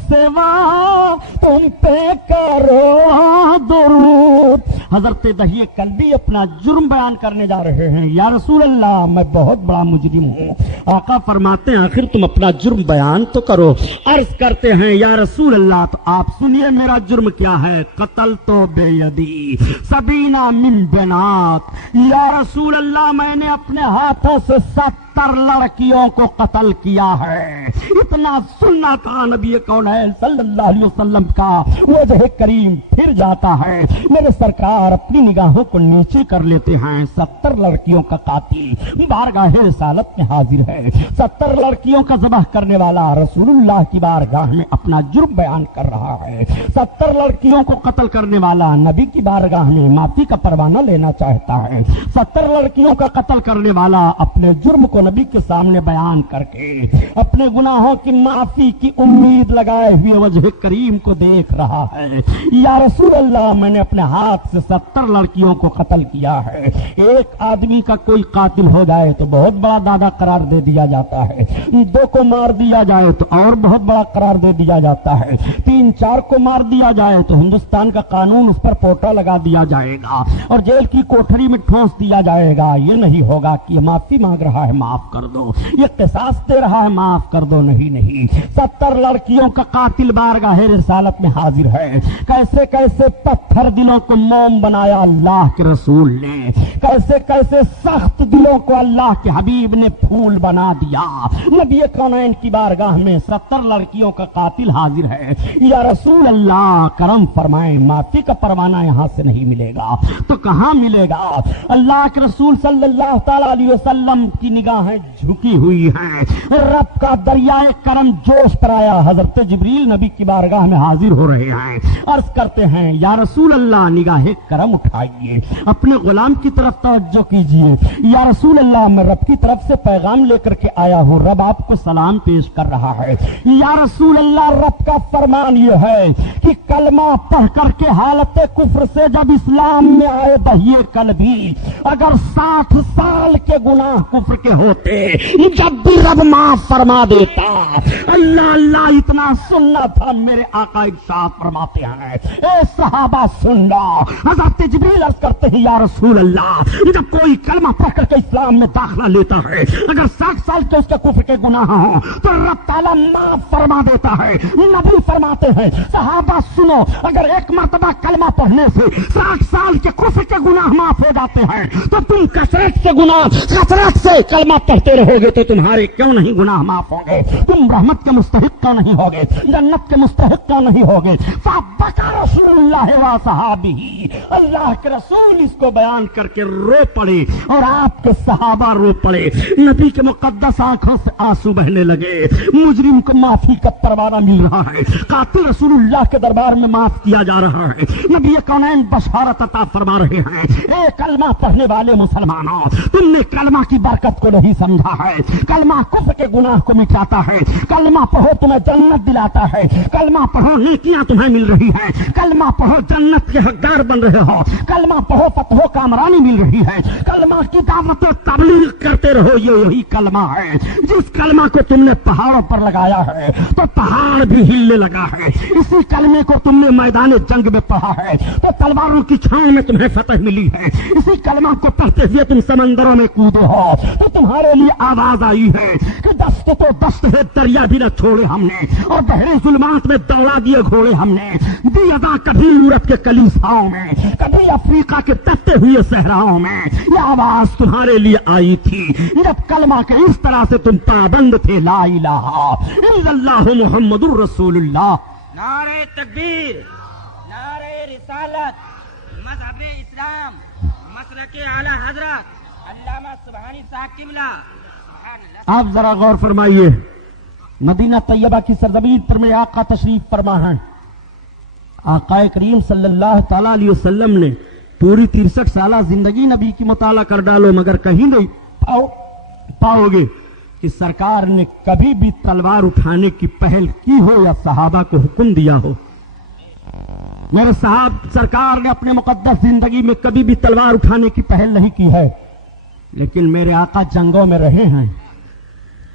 سوا تم پہ کرو درود. حضرت دہیہ کلبی اپنا جرم بیان کرنے جا رہے ہیں. یا رسول اللہ میں بہت بڑا مجرم ہوں. آقا فرماتے ہیں آخر تم اپنا جرم بیان تو کرو. عرض کرتے ہیں یا رسول اللہ تو آپ سنیے میرا جرم کیا ہے. قتل تو بے یدی سبینا من بنات. یا رسول اللہ میں نے اپنے ہاتھوں سے 70 لڑکیوں کو قتل کیا ہے. اتنا سننا تھا نبی کونین صلی اللہ علیہ وسلم کا وجہ کریم پھر جاتا ہے. میرے سرکار اپنی نگاہوں کو نیچے کر لیتے ہیں. 70 لڑکیوں کا قاتل بارگاہ رسالت میں حاضر ہے. 70 لڑکیوں کا ذبح کرنے والا رسول اللہ کی بارگاہ میں اپنا جرم بیان کر رہا ہے. 70 لڑکیوں کو قتل کرنے والا نبی کی بارگاہ میں معافی کا پروانہ لینا چاہتا ہے. 70 لڑکیوں کا قتل کرنے والا اپنے جرم کو نبی کے سامنے بیان کر کے اپنے گناہوں کی معافی کی امید لگائے ہوئے وجہ کریم کو دیکھ رہا ہے. یا رسول اللہ میں نے اپنے ہاتھ سے 70 لڑکیوں کو قتل کیا ہے. ایک آدمی کا کوئی قاتل ہو جائے تو بہت بڑا دادا قرار دے دیا جاتا ہے. 2 کو مار دیا جائے تو اور بہت بڑا قرار دے دیا جاتا ہے. 3-4 کو مار دیا جائے تو ہندوستان کا قانون اس پر پوٹا لگا دیا جائے گا اور جیل کی کوٹھری میں ٹھونس دیا جائے گا. یہ نہیں ہوگا کہ یہ معافی مانگ رہا ہے معاف کر دو, یہ قصاص دے رہا ہے معاف کر دو. نہیں 70 لڑکیوں کا قاتل بارگاہ رسالت میں حاضر ہے. کیسے کیسے پتھر دلوں کو موم بنایا اللہ کے رسول نے. کیسے کیسے سخت دلوں کو اللہ کے حبیب نے پھول بنا دیا. نبی کونین کی بارگاہ میں 70 لڑکیوں کا قاتل حاضر ہے. یا رسول اللہ کرم فرمائیں معافی کا پروانہ یہاں سے نہیں ملے گا تو کہاں ملے گا. اللہ کے رسول صلی اللہ تعالی علیہ وسلم کی نگاہیں جھکی ہوئی ہیں. رب کا دریائے کرم جوش پر آیا. حضرت جبریل نبی کی بارگاہ میں حاضر ہو رہے ہیں. عرض کرتے ہیں یا رسول اللہ نگاہ کرم اٹھائیے, اپنے غلام کی طرف توجہ کیجئے. یا رسول اللہ میں رب کی طرف سے پیغام لے کر کے آیا ہوں, رب آپ کو سلام پیش کر رہا ہے. یا رسول اللہ رب کا فرمان یہ ہے کہ کلمہ پڑھ کر کے حالت کفر سے جب اسلام میں آئے دہیہ کلبی, اگر 60 سال کے گناہ کفر کے ہوتے جب بھی رب معاف فرما دیتا. اللہ اللہ اتنا سننا تھا. میرے آقا ارشاد فرماتے ہیں اے صحابہ سن لو. حضرت جبریل عرض کرتے ہیں یا رسول اللہ جب کوئی کلمہ پڑھ کر کے اسلام میں داخلہ لیتا ہے اگر 60 سال کے اس کے کفر کے گناہ ہوں تو رب تعالیٰ معاف فرما دیتا ہے. نبی فرماتے ہیں صحابہ سنو, اگر ایک مرتبہ کلمہ پڑھنے سے 60 سال کے کفر کے گناہ معاف ہو جاتے ہیں تو تم کثرت سے کلمہ پڑھتے رہو گے تو تمہارے کیوں نہیں گناہ معاف ہوں گے. تم رحمت کے مستحق کا نہیں ہوگے, جنت کے مستحق کا نہیں ہوگے. فبکا رسول اللہ و صحابہ, اللہ کے رسول اس کو بیان کر کے رو پڑے اور آپ کے صحابہ رو پڑے. نبی کے مقدس آنکھوں سے آنسو بہنے لگے. مجرم کو معافی کا پروانہ مل رہا ہے, قاتل رسول اللہ کے دربار میں معاف کیا جا رہا ہے. نبی کونین بشارت عطا فرما رہے ہیں اے کلمہ پڑھنے والے مسلمانوں, تم نے کلمہ کی برکت کو نہیں سمجھا ہے. کلمہ کفر کے گناہ کو مٹاتا ہے. کلمہ پڑھو تمہیں جنت دلاتا ہے. کلمہ پڑھو نیکیاں تمہیں مل رہی ہیں. کلمہ پڑھو جنت کے حقدار بن رہے ہو. کلمہ پڑھو فتح و کامرانی مل رہی ہے. کلمہ کی دعوت و تبلیغ کرتے رہو. یہی کلمہ ہے. جس کلمہ کو تم نے پہاڑوں پر لگایا ہے تو پہاڑ بھی ہلنے لگا ہے. اسی کلمے کو تم نے میدان جنگ میں پڑھا ہے تو تلواروں کی چھاؤں میں تمہیں فتح ملی ہے. اسی کلمہ کو پڑھتے ہوئے تم سمندروں میں کودے ہو تو تمہارے لیے آواز آئی ہے کہ دست تو دست ہے دریا بھی نہ چھوڑے ہم نے, اور بحر ظلمات میں دوڑا دیے گھوڑے ہم نے. دی ادا کبھی یورپ کے کلیساؤں میں, کبھی افریقہ کے تپتے ہوئے صحراؤں میں. یہ آواز تمہارے لیے آئی تھی جب کلمہ کے اس طرح سے تم پابند تھے. لا الہ الا اللہ محمد الرسول اللہ. نعرہ تکبیر, نعرہ رسالت, مذہب اسلام, مسلک اعلی حضرت علامہ سبحانی صاحب قبلہ. آپ ذرا غور فرمائیے, مدینہ طیبہ کی سرزمین پر میرے آقا تشریف فرما ہیں. آقا کریم صلی اللہ تعالی علیہ وسلم نے پوری 63 سالہ زندگی نبی کی مطالعہ کر ڈالو مگر کہیں نہیں پاؤ گے کہ سرکار نے کبھی بھی تلوار اٹھانے کی پہل کی ہو یا صحابہ کو حکم دیا ہو. میرے صاحب سرکار نے اپنے مقدس زندگی میں کبھی بھی تلوار اٹھانے کی پہل نہیں کی ہے, لیکن میرے آقا جنگوں میں رہے ہیں,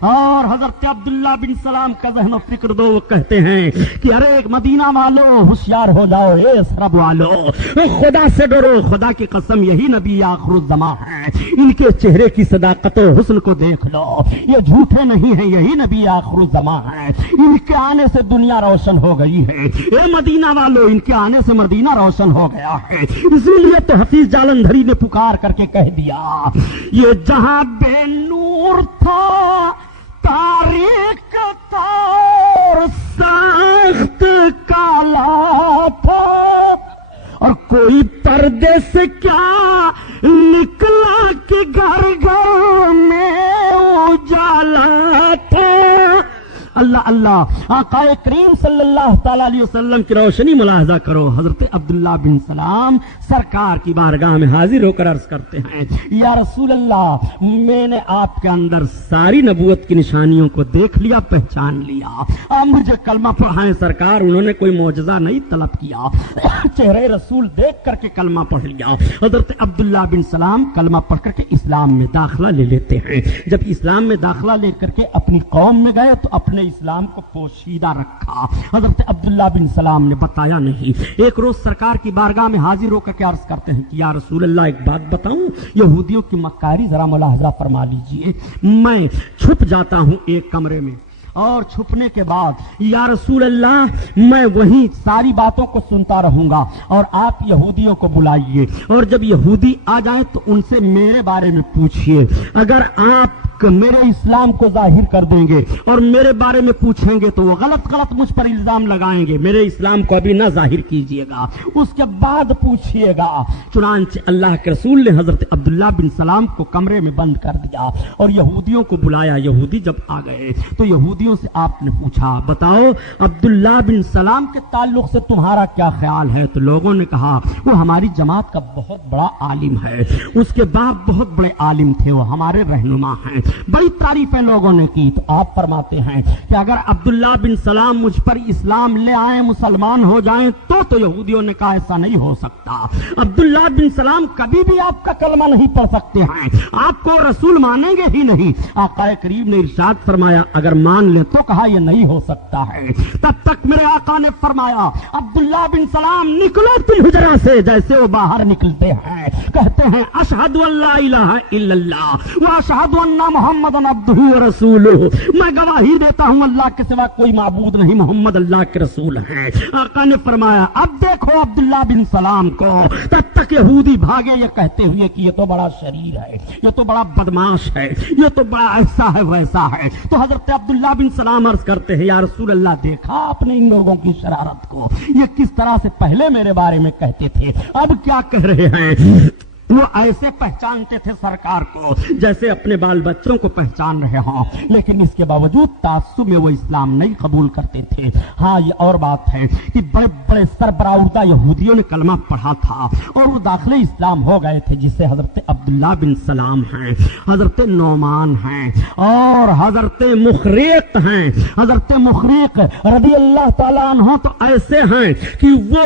اور حضرت عبداللہ بن سلام کا ذہن و فکر دو، وہ کہتے ہیں کہ ارے مدینہ والو ہوشیار ہو جاؤ، اے سرب والو خدا سے ڈرو، خدا کی قسم یہی نبی آخر الزماں ہے، ان کے چہرے کی صداقت و حسن کو دیکھ لو، یہ جھوٹے نہیں ہیں، یہی نبی آخر الزماں ہے، ان کے آنے سے دنیا روشن ہو گئی ہے، اے مدینہ والو ان کے آنے سے مدینہ روشن ہو گیا ہے۔ اسی لیے تو حفیظ جالندھری نے پکار کر کے کہہ دیا، یہ جہاں بے نور تھا تاریک تھا اور سخت کالا تھا، اور کوئی پردے سے کیا نکلا کہ گھر گھر میں اجالا تھا۔ اللہ اللہ، آقا کریم صلی اللہ تعالی علیہ وسلم کی روشنی ملاحظہ کرو۔ حضرت عبداللہ بن سلام سرکار کی بارگاہ میں حاضر ہو کر عرض کرتے ہیں، یا رسول اللہ، میں نے آپ کے اندر ساری نبوت کی نشانیوں کو دیکھ لیا، پہچان لیا، آپ مجھے کلمہ پڑھائیں سرکار۔ انہوں نے کوئی معجزہ نہیں طلب کیا، چہرے رسول دیکھ کر کے کلمہ پڑھ لیا۔ حضرت عبداللہ بن سلام کلمہ پڑھ کر کے اسلام میں داخلہ لے لیتے ہیں۔ جب اسلام میں داخلہ لے کر کے اپنی قوم میں گئے تو اپنے اسلام کو پوشیدہ رکھا۔ حضرت عبداللہ بن سلام نے بتایا نہیں۔ ایک روز سرکار کی بارگاہ میں حاضر ہو کر کے عرض کرتے ہیں کہ یا رسول اللہ، ایک بات بتاؤں، یہودیوں کی مکاری ذرا ملاحظہ فرما لیجئے۔ میں چھپ جاتا ہوں ایک کمرے میں، اور چھپنے کے بعد یا رسول اللہ میں وہیں ساری باتوں کو سنتا رہوں گا، اور آپ یہودیوں کو بلائیے، اور جب یہودی آ جائیں تو ان سے میرے بارے میں پوچھئے۔ اگر آپ میرے اسلام کو ظاہر کر دیں گے اور میرے بارے میں پوچھیں گے تو وہ غلط مجھ پر الزام لگائیں گے، میرے اسلام کو ابھی نہ ظاہر کیجئے گا، اس کے بعد پوچھئے گا۔ چنانچہ اللہ کے رسول نے حضرت عبداللہ بن سلام کو کمرے میں بند کر دیا اور یہودیوں کو بلایا۔ یہودی جب آ گئے تو یہودیوں سے آپ نے پوچھا، بتاؤ عبداللہ بن سلام کے تعلق سے تمہارا کیا خیال ہے؟ تو لوگوں نے کہا وہ ہماری جماعت کا بہت بڑا عالم ہے، اس کے باپ بہت بڑے عالم تھے، وہ ہمارے رہنما ہیں، بڑی تعریفیں لوگوں نے کی۔ تو آپ فرماتے ہیں کہ اگر عبداللہ بن سلام مجھ پر اسلام لے آئیں، مسلمان ہو جائیں تو یہودیوں نے کہا ایسا نہیں ہو سکتا، عبداللہ بن سلام کبھی بھی آپ کا کلمہ نہیں پڑھ سکتے ہیں، آپ کو رسول مانیں گے ہی نہیں۔ آقا کریم نے ارشاد فرمایا اگر مان لے تو کہا یہ نہیں ہو سکتا ہے۔ تب تک میرے آقا نے فرمایا عبداللہ بن سلام نکلو تم حجرہ سے، جیسے وہ باہر نکلتے ہیں کہتے ہیں اشہد ان لا الہ الا اللہ واشہد ان محمد عبدہ ورسولہ، میں گواہی دیتا ہوں اللہ کے سوا کوئی معبود نہیں، محمد اللہ کے رسول ہیں۔ آقا نے فرمایا اب دیکھو عبداللہ بن سلام کو۔ تب تک یہودی بھاگے یہ کہتے ہوئے کہ یہ تو بڑا شریر ہے، یہ تو بڑا بدماش ہے، یہ تو بڑا ایسا ہے ویسا ہے۔ تو حضرت عبداللہ بن سلام عرض کرتے ہیں یا رسول اللہ، دیکھا آپ نے ان لوگوں کی شرارت کو، یہ کس طرح سے پہلے میرے بارے میں کہتے تھے، اب کیا کہہ رہے ہیں؟ وہ ایسے پہچانتے تھے سرکار کو جیسے اپنے بال بچوں کو پہچان رہے ہوں، لیکن اس کے باوجود تعصب میں وہ اسلام نہیں قبول کرتے تھے۔ ہاں یہ اور بات ہے کہ بڑے بڑے سربراہ یہودیوں نے کلمہ پڑھا تھا اور وہ داخل اسلام ہو گئے تھے، جسے حضرت عبداللہ بن سلام ہیں، حضرت نعمان ہیں اور حضرت مخریق ہیں۔ حضرت مخریق رضی اللہ تعالیٰ عنہ تو ایسے ہیں کہ وہ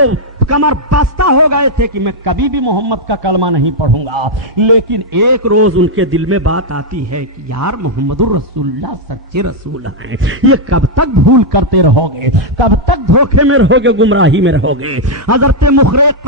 کمر بستہ ہو گئے تھے کہ میں کبھی بھی محمد کا کلمہ نہیں پڑھوں گا، لیکن ایک روز ان کے دل میں بات آتی ہے کہ یار محمد الرسول اللہ سچے رسول ہیں، یہ کب تک بھول کرتے رہو گے، کب تک دھوکے میں رہو گے، گمراہی میں رہو گے۔ حضرت مخریق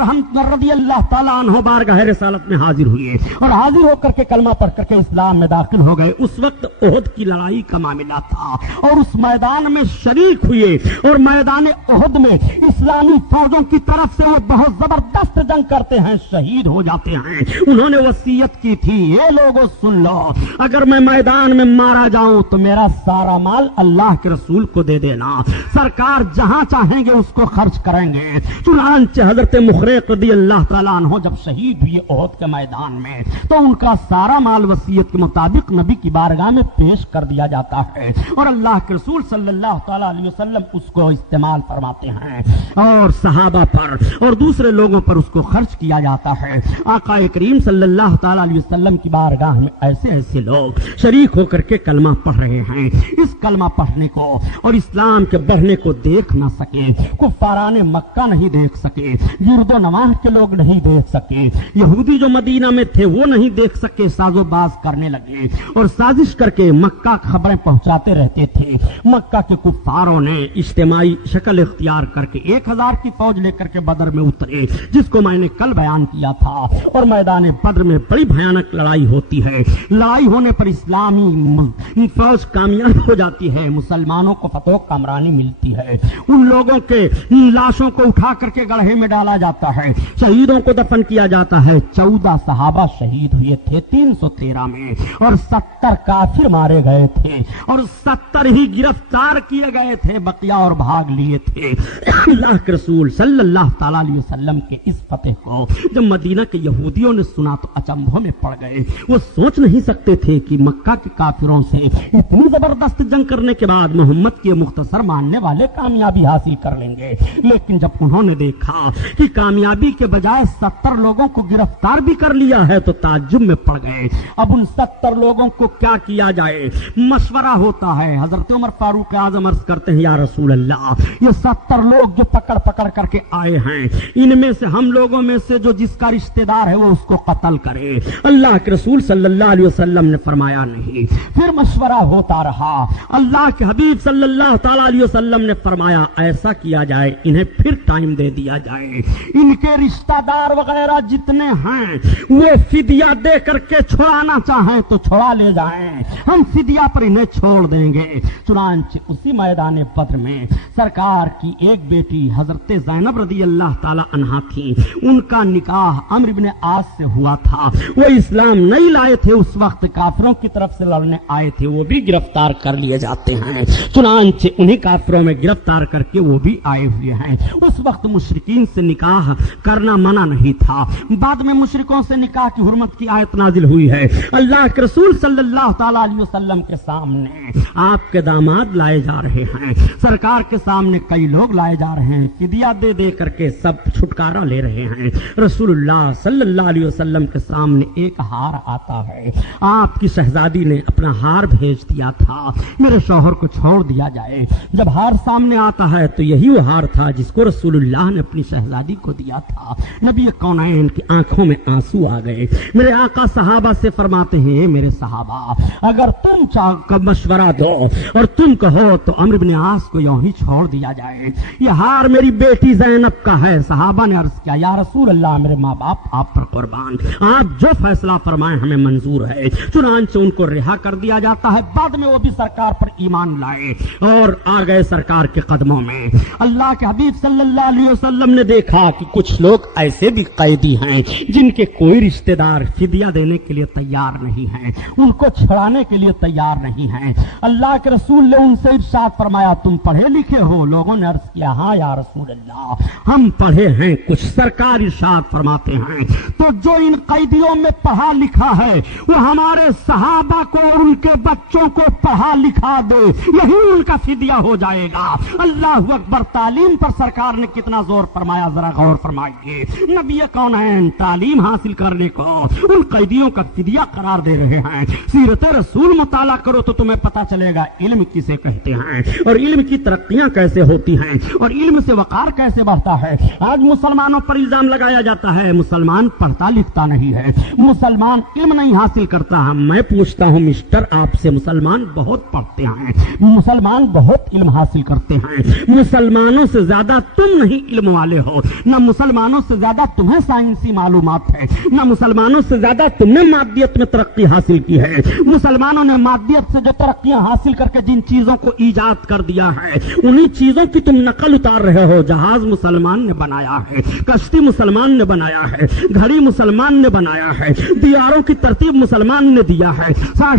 رضی اللہ تعالیٰ عنہ بارگاہ رسالت میں حاضر ہوئے اور حاضر ہو کر کے کلمہ پڑھ کر کے اسلام میں داخل ہو گئے۔ اس وقت احد کی لڑائی کا معاملہ تھا اور اس میدان میں شریک ہوئے، اور میدان احد میں اسلامی فوجوں کی طرف سے وہ بہت زبردست جنگ کرتے ہیں، شہید ہو جاتے ہیں۔ انہوں نے وصیت کی تھی، یہ لوگوں سن لو، اگر میں میدان میں مارا جاؤں تو میرا سارا مال اللہ کے رسول کو دے دینا، سرکار جہاں چاہیں گے اس کو خرچ کریں گے۔ چنانچہ حضرت مخریق رضی اللہ تعالیٰ عنہ جب شہید ہوئے احد کے میدان میں تو ان کا سارا مال وصیت کے مطابق نبی کی بارگاہ میں پیش کر دیا جاتا ہے، اور اللہ کے رسول صلی اللہ تعالیٰ علیہ وسلم اس کو استعمال فرماتے ہیں، اور صحابہ پر پر اور دوسرے لوگوں پر اس کو خرچ کیا جاتا ہے۔ آقا کریم صلی اللہ تعالی علیہ وسلم کی بارگاہ میں ایسے ایسے لوگ شریک ہو کر کے کلمہ پڑھ رہے ہیں، اس کلمہ پڑھنے کو اور اسلام کے بڑھنے کو دیکھ نہ سکے، کفاران مکہ نہیں دیکھ سکے، گرد و نواح کے لوگ نہیں دیکھ سکے، یہودی جو مدینہ میں تھے وہ نہیں دیکھ سکے، ساز و باز کرنے لگے اور سازش کر کے مکہ خبریں پہنچاتے رہتے تھے۔ مکہ کے کفاروں نے اجتماعی شکل اختیار کر کے 1000 کی فوج لے کر کے بدر میں اترے، جس کو میں نے کل بیان کیا تھا، اور میدان بدر میں بڑی بھیانک لڑائی ہوتی ہے۔ لڑائی ہونے پر اسلامی فوج کامیاب ہو جاتی ہے، مسلمانوں کو فتح و کامرانی ملتی ہے، ان لوگوں کے لاشوں کو اٹھا کر کے گڑھے میں ڈالا جاتا ہے، شہیدوں کو دفن کیا جاتا ہے۔ 14 صحابہ شہید ہوئے تھے 313 میں، اور 70 کافر مارے گئے تھے، اور 70 ہی گرفتار کیے گئے تھے، بقیہ اور بھاگ لیے تھے۔ اللہ کے رسول صلی اللہ تعالی علیہ وسلم کے اس فتح کو جب مدینہ کے یہودیوں نے سنا تو اچنبھوں میں پڑ گئے۔ وہ سوچ نہیں سکتے تھے کہ مکہ کے کافروں سے اتنی زبردست جنگ کرنے کے بعد محمد کے مختصر ماننے والے کامیابی حاصل کر لیں گے، لیکن جب انہوں نے دیکھا کہ کامیابی کے بجائے 70 لوگوں کو گرفتار بھی کر لیا ہے تو تعجب میں پڑ گئے۔ اب ان 70 لوگوں کو کیا کیا جائے؟ مشورہ ہوتا ہے۔ حضرت عمر فاروق اعظم عرض کرتے ہیں، یا رسول اللہ، یہ 70 لوگ جو پکڑ پکڑ کر کے آئے ہیں، ان میں سے ہم لوگوں میں سے جو جس کا رشتہ دار ہے وہ اس کو قتل کرے۔ اللہ کے رسول صلی اللہ علیہ وسلم نے فرمایا نہیں۔ پھر مشورہ ہوتا رہا۔ اللہ کے حبیب صلی اللہ تعالی علیہ وسلم نے فرمایا ایسا کیا جائے، انہیں پھر ٹائم دے دیا جائے، ان کے رشتہ دار وغیرہ جتنے ہیں وہ فدیہ دے کر کے چھڑانا چاہیں تو چھڑا لے جائیں، ہم فدیہ پر انہیں چھوڑ دیں گے۔ چنانچہ اسی میدان بدر میں سرکار کی ایک بیٹی حضرت زینب رضی اللہ تعالی عنہا تھی، ان کا نکاح عمرو بن عاص سے ہوا تھا۔ وہ اسلام نہیں لائے تھے، اس وقت کافروں کی طرف سے لڑنے آئے تھے، وہ بھی گرفتار کر لیے جاتے ہیں۔ چنانچہ انہیں کافروں میں گرفتار کر کے وہ بھی آئے ہوئے ہیں۔ اس وقت مشرکین سے نکاح کرنا منع نہیں تھا، بعد میں مشرکوں سے نکاح کی حرمت کی آیت نازل ہوئی ہے۔ اللہ کے رسول صلی اللہ تعالی علیہ وسلم کے سامنے آپ کے داماد لائے جا رہے ہیں، سرکار کے سامنے کئی لوگ لائے جا رہے ہیں، فدیہ دے دے کر کے سب چھٹکارا لے رہے ہیں۔ رسول اللہ صلی اللہ علیہ وسلم کے سامنے ایک ہار آتا ہے، آپ کی شہزادی نے اپنا ہار بھیج دیا تھا، میرے شوہر کو چھوڑ دیا جائے۔ جب ہار سامنے آتا ہے تو یہی وہ ہار تھا جس کو رسول اللہ نے اپنی شہزادی کو دیا تھا۔ نبی کونین کی آنکھوں میں آنسو آ گئے۔ میرے آقا صحابہ سے فرماتے ہیں، میرے صحابہ اگر تم مشورہ دو اور تم کہو تو عمرو بن عاص کو یوں ہی چھوڑ دیا جائے، یہ ہار میری بیٹی زینب کا ہے۔ صحابہ نے عرض کیا، یا رسول اللہ، میرے ماں باپ آپ پر قربان، آپ جو فیصلہ فرمائیں ہمیں منظور ہے۔ چنانچہ ان کو رہا کر دیا جاتا ہے۔ بعد میں وہ بھی سرکار پر ایمان لائے اور آ گئے سرکار کے قدموں میں۔ اللہ کے حبیب صلی اللہ علیہ وسلم نے دیکھا کہ کچھ لوگ ایسے بھی قیدی ہیں جن کے کوئی رشتہ دار فدیہ دینے کے لیے تیار نہیں ہیں، ان کو چھڑانے کے لیے تیار نہیں ہیں۔ اللہ کے رسول نے ان سے ارشاد فرمایا، تم پڑھے لکھے ہو؟ لوگوں نے عرض کیا، ہاں یا رسول اللہ، ہم پڑھے ہیں کچھ۔ سرکار ارشاد فرماتے ہیں، تو جو ان قیدیوں میں پڑھا لکھا ہے وہ ہمارے صحابہ کو اور ان کے بچوں کو پڑھا لکھا دے، یہی ان کا فدیہ ہو جائے گا۔ اللہ اکبر! تعلیم پر سرکار نے کتنا زور فرمایا، ذرا غور فرمائیے۔ نبی کونین تعلیم حاصل کرنے کو ان قیدیوں کا فدیہ قرار دے رہے ہیں۔ سیرت رسول مطالعہ کرو تو تمہیں پتا چلے گا علم کسے کہتے ہیں اور علم کی ترقیاں کیسے ہوتی ہیں اور علم سے وقار کیسے بڑھتا ہے۔ آج مسلمانوں پر الزام لگایا جاتا ہے مسلمان پڑھتا لکھتا نہیں ہے، مسلمان علم نہیں حاصل کرتا۔ میں پوچھتا ہوں مسٹر آپ سے، مسلمان بہت پڑھتے ہیں، مسلمان بہت علم حاصل کرتے ہیں، مسلمانوں سے زیادہ تم نہیں علم والے ہو، نہ مسلمانوں سے زیادہ تمہیں سائنسی معلومات ہے، نہ مسلمانوں سے زیادہ تم نے مادیت میں ترقی حاصل کی ہے۔ مسلمانوں نے مادیت سے جو ترقیاں حاصل کر کے جن چیزوں کو ایجاد کر دیا ہے انہی چیزوں کی تم نقل اتار رہے ہو۔ جہاز مسلمان نے بنایا ہے، کشتی مسلمان نے بنایا ہے، گھڑی مسلمان نے بنایا ہے، دیواروں کی ترتیب مسلمان نے دیا ہے،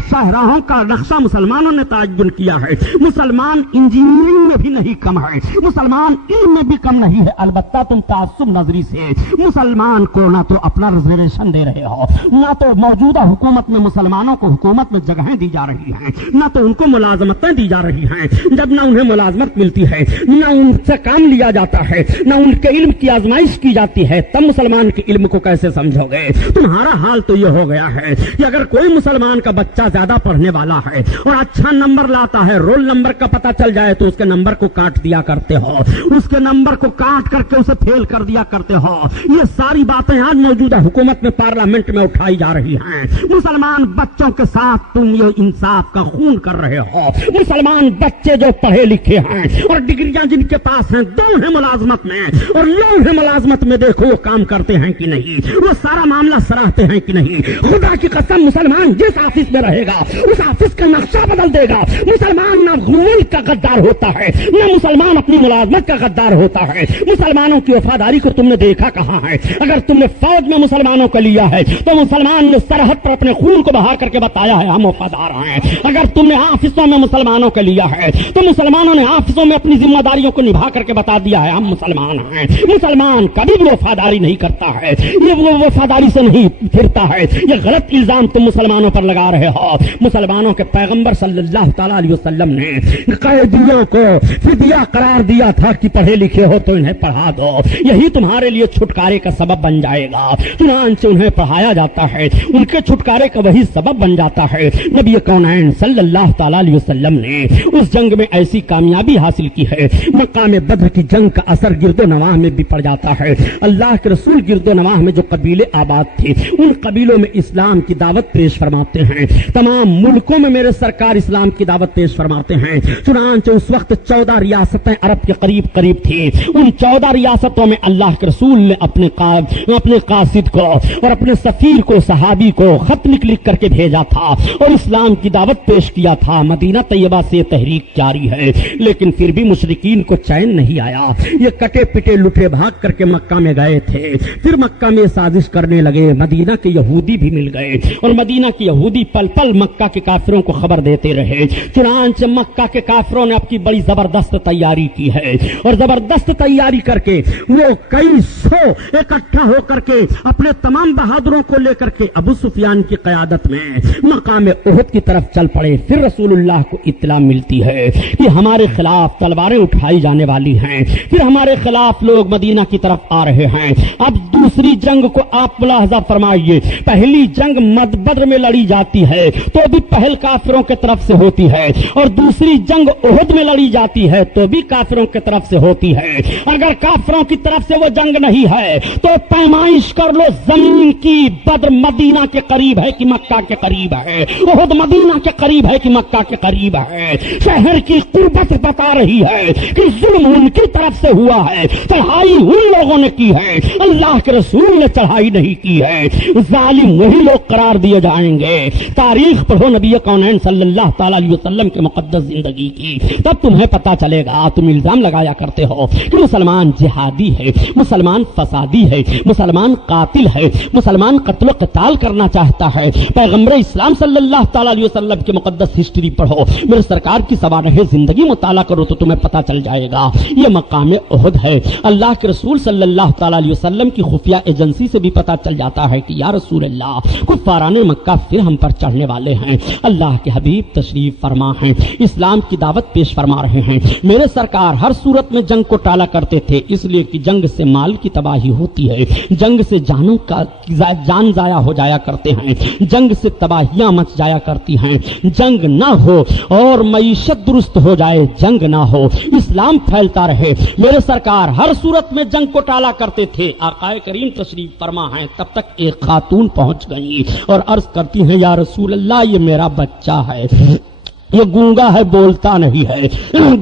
شاہراہوں کا نقشہ مسلمانوں نے تعین کیا ہے۔ مسلمان انجینئرنگ میں بھی نہیں کم ہے، مسلمان علم میں بھی کم نہیں ہے۔ البتہ تم تعصب نظری سے مسلمان کو نہ تو اپنا ریزرویشن دے رہے ہو، نہ تو موجودہ حکومت میں مسلمانوں کو حکومت میں جگہیں دی جا رہی ہیں، نہ تو ان کو ملازمتیں دی جا رہی ہیں۔ جب نہ انہیں ملازمت ملتی ہے، نہ ان سے کام لیا جاتا ہے، نہ ان کے علم کی آزمائش کی جاتی ہے تب مسلمان کے علم کو کیسے سمجھو گے؟ تمہارا حال تو یہ ہو گیا ہے کہ اگر کوئی مسلمان کا بچہ زیادہ پڑھنے والا ہے اور اچھا نمبر لاتا ہے، رول نمبر کا پتہ چل جائے تو اس کے نمبر کو کاٹ دیا کرتے ہو، اس کے نمبر کو کاٹ کر کے اسے فیل کر دیا کرتے ہو۔ یہ ساری باتیں آج موجودہ حکومت میں پارلیمنٹ میں اٹھائی جا رہی ہیں۔ مسلمان بچوں کے ساتھ تم یہ انصاف کا خون کر رہے ہو۔ مسلمان بچے جو پڑھے لکھے ہیں اور ڈگریاں جن کے پاس ہیں، دو ہیں ملازمت میں اور لوگ ہیں ملازمت میں، دیکھو وہ کام کرتے ہیں کہ نہیں، وہ سارا معاملہ سراہتے ہیں کہ نہیں۔ خدا کی قسم مسلمان جس آفس میں رہے گا اس آفس کا نقشہ بدل دے گا۔ مسلمان نہ ملک کا غدار ہوتا ہے، نہ مسلمان اپنی ملازمت کا غدار ہوتا ہے۔ مسلمانوں کی وفاداری کو تم نے دیکھا کہاں ہے؟ اگر تم نے فوج میں مسلمانوں کو لیا ہے تو مسلمان نے سرحد پر اپنے خون کو بہا کر کے بتایا ہے ہم وفادار ہیں۔ اگر تم نے آفسوں میں مسلمانوں کو لیا ہے تو مسلمانوں نے آفسوں میں اپنی ذمہ داریوں کو نبھا کر کے بتا دیا ہے ہم مسلمان ہیں۔ مسلمان کبھی بھی وفاداری نہیں کرتا ہے، یہ وہ وفاداری سے نہیں پھرتا ہے۔ یہ غلط الزام تم مسلمانوں پر لگا رہے ہو۔ مسلمانوں کے پیغمبر صلی اللہ تعالیٰ علیہ وسلم نے قیدیوں کو فدیہ قرار دیا تھا کہ پڑھے لکھے ہو تو انہیں پڑھا دو، یہی تمہارے لیے چھٹکارے کا سبب بن جائے گا۔ چنانچہ انہیں پڑھایا جاتا ہے، ان کے چھٹکارے کا وہی سبب بن جاتا ہے۔ نبی کونین صلی اللہ تعالیٰ علیہ وسلم نے اس جنگ میں ایسی کامیابی حاصل کی ہے، مقام بدر کی جنگ کا اثر گرد و نواح میں بھی پڑ جاتا ہے۔ اللہ کے رسول گرد و نواح میں جو قبیلے آباد تھے ان قبیلوں میں اسلام کی دعوت پیش فرماتے ہیں۔ تمام ملکوں میں میرے سرکار اسلام کی دعوت پیش فرماتے ہیں۔ چنانچہ اس وقت 14 ریاستیں عرب کے قریب قریب تھیں۔ ان 14 ریاستوں میں اللہ کے رسول نے اپنے قاصد کو اور اپنے سفیر کو، صحابی کو خط لکھ کر کے بھیجا تھا اور اسلام کی دعوت پیش کیا تھا۔ مدینہ طیبہ سے تحریک جاری ہے، لیکن پھر بھی مشرکین کو چین نہیں آیا۔ یہ کٹے پٹے لٹے بھاگ کر کے مکہ میں گئے تھے، پھر مکہ میں سازش کرنے لگے۔ مدینہ کے یہودی بھی مل گئے اور مدینہ کے یہودی پل پل مکہ کے کافروں کو خبر دیتے رہے۔ چنانچہ مکہ کے کافروں نے اب کی بڑی زبردست تیاری کی ہے اور زبردست تیاری کر کے وہ کئی سو اکٹھا ہو کر کے اپنے تمام بہادروں کو لے کر کے ابو سفیان کی قیادت میں مقام احد کی طرف چل پڑے۔ پھر رسول اللہ کو اطلاع ملتی ہے کہ ہمارے خلاف تلواریں اٹھائی جانے والی ہیں، پھر ہمارے خلاف لوگ مدینہ کی طرف آ رہے ہیں۔ اب دوسری جنگ کو آپ ملاحظہ فرمائیے، پہلی جنگ بدر میں لڑی جاتی ہے تو بھی پہل کافروں کے طرف سے ہوتی ہے اور دوسری جنگ احد میں لڑی جاتی ہے تو بھی کافروں کی طرف سے ہوتی ہے۔ اگر کافروں کی طرف سے وہ جنگ نہیں ہے تو پیمائش کر لو زمین کی، بدر مدینہ کے قریب ہے کہ مکہ کے قریب ہے، احد مدینہ کے قریب ہے کہ مکہ کے قریب ہے۔ شہر کی قربت بتا رہی ہے کہ ظلم ان کی طرف سے ہوا ہے، چڑھائی ان لوگوں نے کی ہے، اللہ کے رسول نے چڑھائی نہیں کی ہے۔ ظالم وہی لوگ قرار دیے جائیں گے۔ تاریخ پڑھو نبی کونین صلی اللہ تعالیٰ علیہ وسلم کے مقدس زندگی کی، تب تمہیں پتا چلے گا۔ تم الزام لگایا کرتے ہو کہ مسلمان جہادی ہے، مسلمان فسادی ہے، مسلمان قاتل ہے، مسلمان قتل و قتال کرنا چاہتا ہے۔ پیغمبر اسلام صلی اللہ تعالیٰ علیہ وسلم کے مقدس ہسٹری پڑھو، میرے سرکار کی سوانح زندگی مطالعہ کرو تو تمہیں پتا چل جائے گا۔ یہ مقام احد ہے۔ اللہ کے رسول صلی اللہ تعالیٰ علیہ وسلم کی خفیہ ایجنسی سے بھی پتا چل جاتا ہے کہ یا رسول اللہ کفاران مکہ پھر ہم پر چڑھنے والے ہیں۔ اللہ کے حبیب تشریف فرما ہیں، اسلام کی دعوت پیش فرما رہے ہیں۔ میرے سرکار ہر صورت میں جنگ کو ٹالا کرتے تھے، اس لیے کہ جنگ سے مال کی تباہی ہوتی ہے، جنگ سے جانوں کا جان ضائع ہو جایا کرتے ہیں، جنگ سے تباہیاں مچ جایا کرتی ہیں۔ جنگ نہ ہو اور معیشت درست ہو جائے، جنگ نہ ہو، اسلام پھیلتا رہے۔ میرے سرکار ہر صورت میں جنگ کو ٹالا کرتے تھے۔ آقا کریم تشریف فرما ہیں، تب تک ایک خاتون پہنچ گئی اور عرض کرتی ہیں یا رسول اللہ یہ میرا بچہ ہے، یہ گونگا ہے، بولتا نہیں ہے۔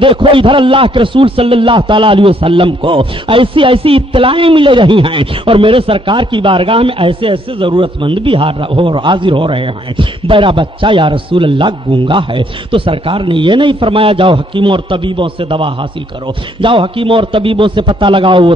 دیکھو ادھر اللہ کے رسول صلی اللہ تعالیٰ علیہ وسلم کو ایسی ایسی اطلاعیں مل رہی ہیں اور میرے سرکار کی بارگاہ میں ایسے ایسے ضرورت مند بھی حاضر ہو رہے ہیں۔ میرا بچہ یا رسول اللہ گونگا ہے۔ تو سرکار نے یہ نہیں فرمایا جاؤ حکیموں اور طبیبوں سے دوا حاصل کرو، جاؤ حکیموں اور طبیبوں سے پتہ لگاؤ وہ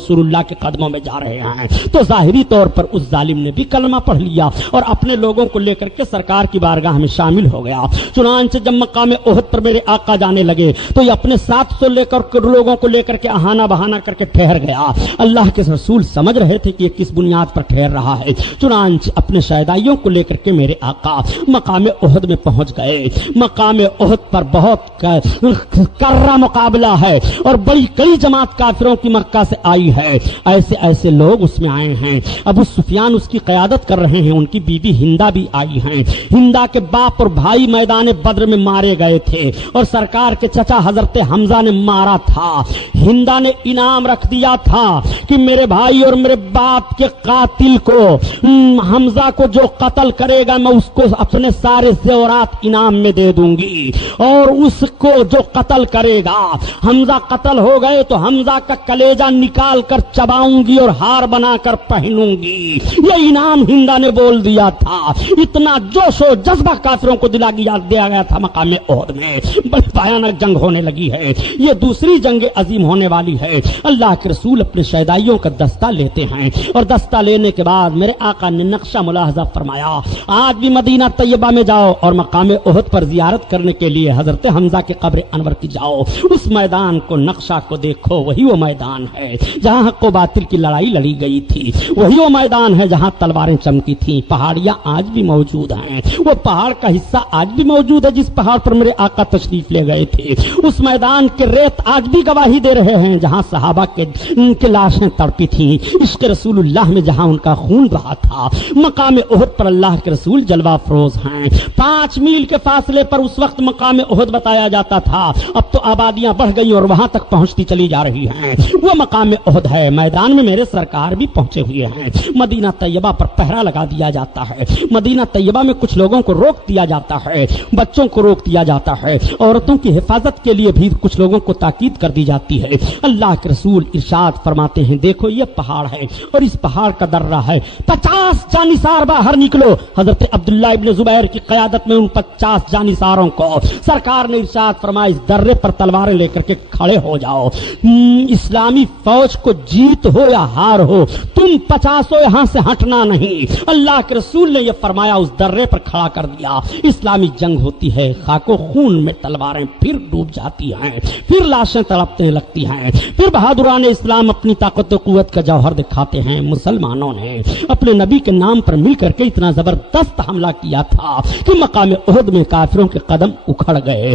رسول اللہ کے قدموں میں جا رہے ہیں، تو ظاہری طور پر اس ظالم نے بھی کلمہ پڑھ لیا اور اپنے لوگوں کو لے کر کے سرکار کی بارگاہ میں شامل ہو گیا۔ چنانچہ جب مقام احد پر میرے آقا جانے لگے تو یہ اپنے 700 لوگوں کو لے کر کے آہانہ بہانہ کر کے ٹھہر گیا۔ اللہ کے رسول سمجھ رہے تھے کہ یہ کس بنیاد پر ٹھہر رہا ہے، چنانچہ اپنے شہدائیوں کو لے کر کے میرے آقا مقام احد میں پہنچ گئے۔ مقام احد پر بہت کرہ مقابلہ ہے اور بڑی کئی جماعت کافروں کی مکہ سے آئی ہے، ایسے ایسے لوگ اس میں آئے ہیں۔ ابو سفیان اس کی قیادت کر رہے ہیں، ان کی بیوی ہندا بھی آئی ہیں۔ ہندا کے باپ اور بھائی میدان بدر میں مارے گئے تھے اور سرکار کے چچا حضرت حمزہ نے مارا تھا۔ ہندا نے انعام رکھ دیا تھا کہ میرے بھائی اور میرے باپ کے قاتل کو، حمزہ کو جو قتل کرے گا میں اس کو اپنے سارے زیورات انعام میں دے دوں گی، اور اس کو جو قتل کرے گا، حمزہ قتل ہو گئے تو حمزہ کا کلیجہ نکال کر چباؤں گی اور ہار بنا کر پہنوں گی، یہ انعام ہندا نے بول دیا تھا۔ اتنا جوش و جذبہ کافروں کو دیا گیا تھا مقام احد میں۔ بڑی بھیانک جنگ ہونے لگی ہے، یہ دوسری جنگ عظیم ہونے والی ہے۔ اللہ کے رسول اپنے شہدائیوں کا دستہ لیتے ہیں اور دستہ لینے کے بعد میرے آقا نے نقشہ ملاحظہ فرمایا، آج بھی مدینہ طیبہ میں جاؤ اور مقام احد پر زیارت کرنے کے لیے حضرت حمزہ کے قبر انور کی جاؤ، اس میدان کو نقشہ کو دیکھو، وہی وہ میدان ہے جہاں حق و باطل کی لڑائی لڑی گئی تھی، وہی وہ میدان ہے جہاں تلواریں چمکی تھیں۔ پہاڑیاں آج بھی موجود ہیں، وہ پہاڑ کا حصہ آج بھی موجود ہے جس پہاڑ پر میرے آقا تشریف لے گئے تھے، اس میدان کے ریت آج بھی گواہی دے رہے ہیں جہاں صحابہ کے لاشیں تڑپی تھیں، عشق رسول اللہ میں جہاں ان کا خون بہا تھا۔ مقام احد پر اللہ کے رسول جلوہ افروز ہیں۔ 5 میل کے فاصلے پر اس وقت مقام احد بتایا جاتا تھا، اب تو آبادیاں بڑھ گئی اور وہاں تک پہنچتی چلی جا رہی ہیں۔ وہ مقام احد ہے، میدان میں میرے سرکار بھی پہنچے ہوئے ہیں۔ مدینہ طیبہ پر پہرا لگا دیا جاتا ہے، مدینہ طیبہ میں کچھ لوگوں کو روک دیا جاتا ہے، بچوں کو روک دیا جاتا ہے، عورتوں کی حفاظت کے لیے بھی کچھ لوگوں کو تاکید کر دی جاتی ہے۔ اللہ کے رسول ارشاد فرماتے ہیں، دیکھو یہ پہاڑ ہے اور اس پہاڑ کا درہ ہے، 50 جانثار باہر نکلو۔ حضرت عبداللہ ابن زبیر کی قیادت میں ان 50 جانثاروں کو سرکار نے ارشاد فرمایا، اس درے پر تلواریں لے کر کے کھڑے ہو جاؤ، اسلامی فوج کو جیت ہو یا ہار ہو تم 50 یہاں سے ہٹنا نہیں۔ اللہ کے رسول نے یہ فرمایا، اس درے پر کھڑا کر دیا۔ اسلامی جنگ ہوتی ہے، خاک و خون میں تلواریں پھر ڈوب جاتی ہیں، پھر لاشیں تڑپنے لگتی ہیں، پھر بہادران اسلام اپنی طاقت و قوت کا جوہر دکھاتے ہیں۔ مسلمانوں نے اپنے نبی کے نام پر مل کر کے اتنا زبردست حملہ کیا تھا کہ مقام احد میں کافروں کے قدم اکھڑ گئے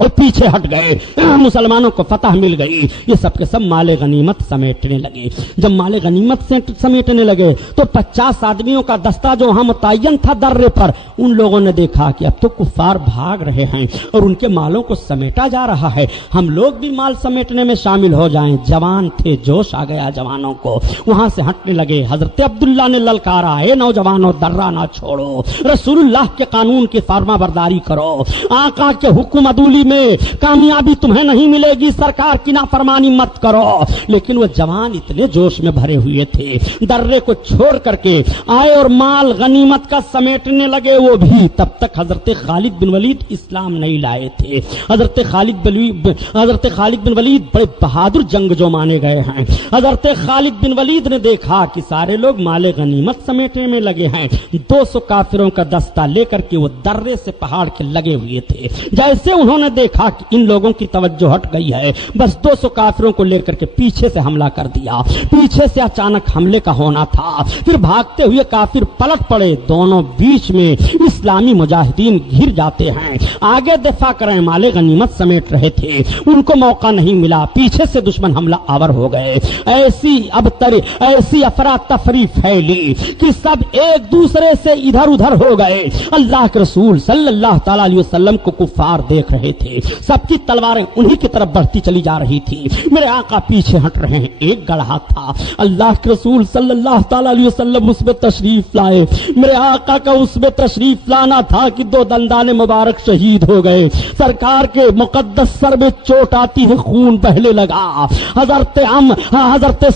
اور پیچھے ہٹ گئے، مسلمانوں کو فتح مل گئی۔ یہ سب کے سب مال غنیمت سمیٹنے لگے۔ جب مال غنیمت سے سمیٹنے لگے تو 50 آدمیوں کا دستہ جو وہاں متعین تھا درے پر، ان لوگوں نے دیکھا کہ اب تو کفار بھاگ رہے ہیں اور ان کے مالوں کو سمیٹا جا رہا ہے، ہم لوگ بھی مال سمیٹنے میں شامل ہو جائیں۔ جوان تھے، جوش آ گیا جوانوں کو، وہاں سے ہٹنے لگے۔ حضرت عبداللہ نے للکارا، اے نوجوانوں درہ نہ چھوڑو، رسول اللہ کے قانون کی فرما برداری کرو، آقا کے حکم عدولی میں کامیابی تمہیں نہیں ملے گی، سرکار کی نافرمانی مت کرو۔ لیکن وہ جوان اتنے جوش میں بھرے ہوئے تھے، درے کو چھوڑ کر کے آئے اور مال غنیمت کا سمیٹنے لگے۔ وہ بھی تب تک حضرت خالد بن ولید اسلام نہیں لائے تھے۔ حضرت خالد بن ولید بڑے بہادر جنگجو مانے گئے ہیں۔ حضرت خالد بن ولید نے دیکھا کہ سارے لوگ مال غنیمت سمیٹنے میں لگے ہیں، 200 کافروں کا دستہ لے کر کے وہ درے سے پہاڑ کے لگے ہوئے تھے۔ جیسے انہوں نے دیکھا کہ ان لوگوں کی توجہ ہٹ گئی ہے، بس 200 کافروں کو لے کر کے پیچھے سے حملہ کر دیا۔ پیچھے سے اچانک حملے کا ہونا تھا، پھر بھاگتے ہوئے کافر پلٹ پڑے، دونوں بیچ میں اسلامی مجاہدین گھر جاتے ہیں۔ آگے دفاع کریں، مال غنیمت سمیٹ رہے تھے، ان کو موقع نہیں ملا، پیچھے سے دشمن حملہ آور ہو گئے۔ ایسی افراتفری پھیلی کہ سب ایک دوسرے سے ادھر ادھر ہو گئے۔ اللہ کے رسول صلی اللہ تعالی علیہ وسلم کو کفار دیکھ رہے تھے، سب کی تلواریں انہی کی طرف بڑھتی چلی جا رہی تھی۔ میرے آقا پیچھے ہٹ رہے ہیں، ایک گڑھا تھا، اللہ کے رسول صلی اللہ تعالی علیہ وسلم اس میں تشریف لائے۔ میرے آقا کا اس میں تشریف لانا تھا کہ 2 دندان مبارک شہید ہو گئے، سرکار کے مقدس سر میں چوٹ آتی ہے، خون بہنے لگا۔ حضرت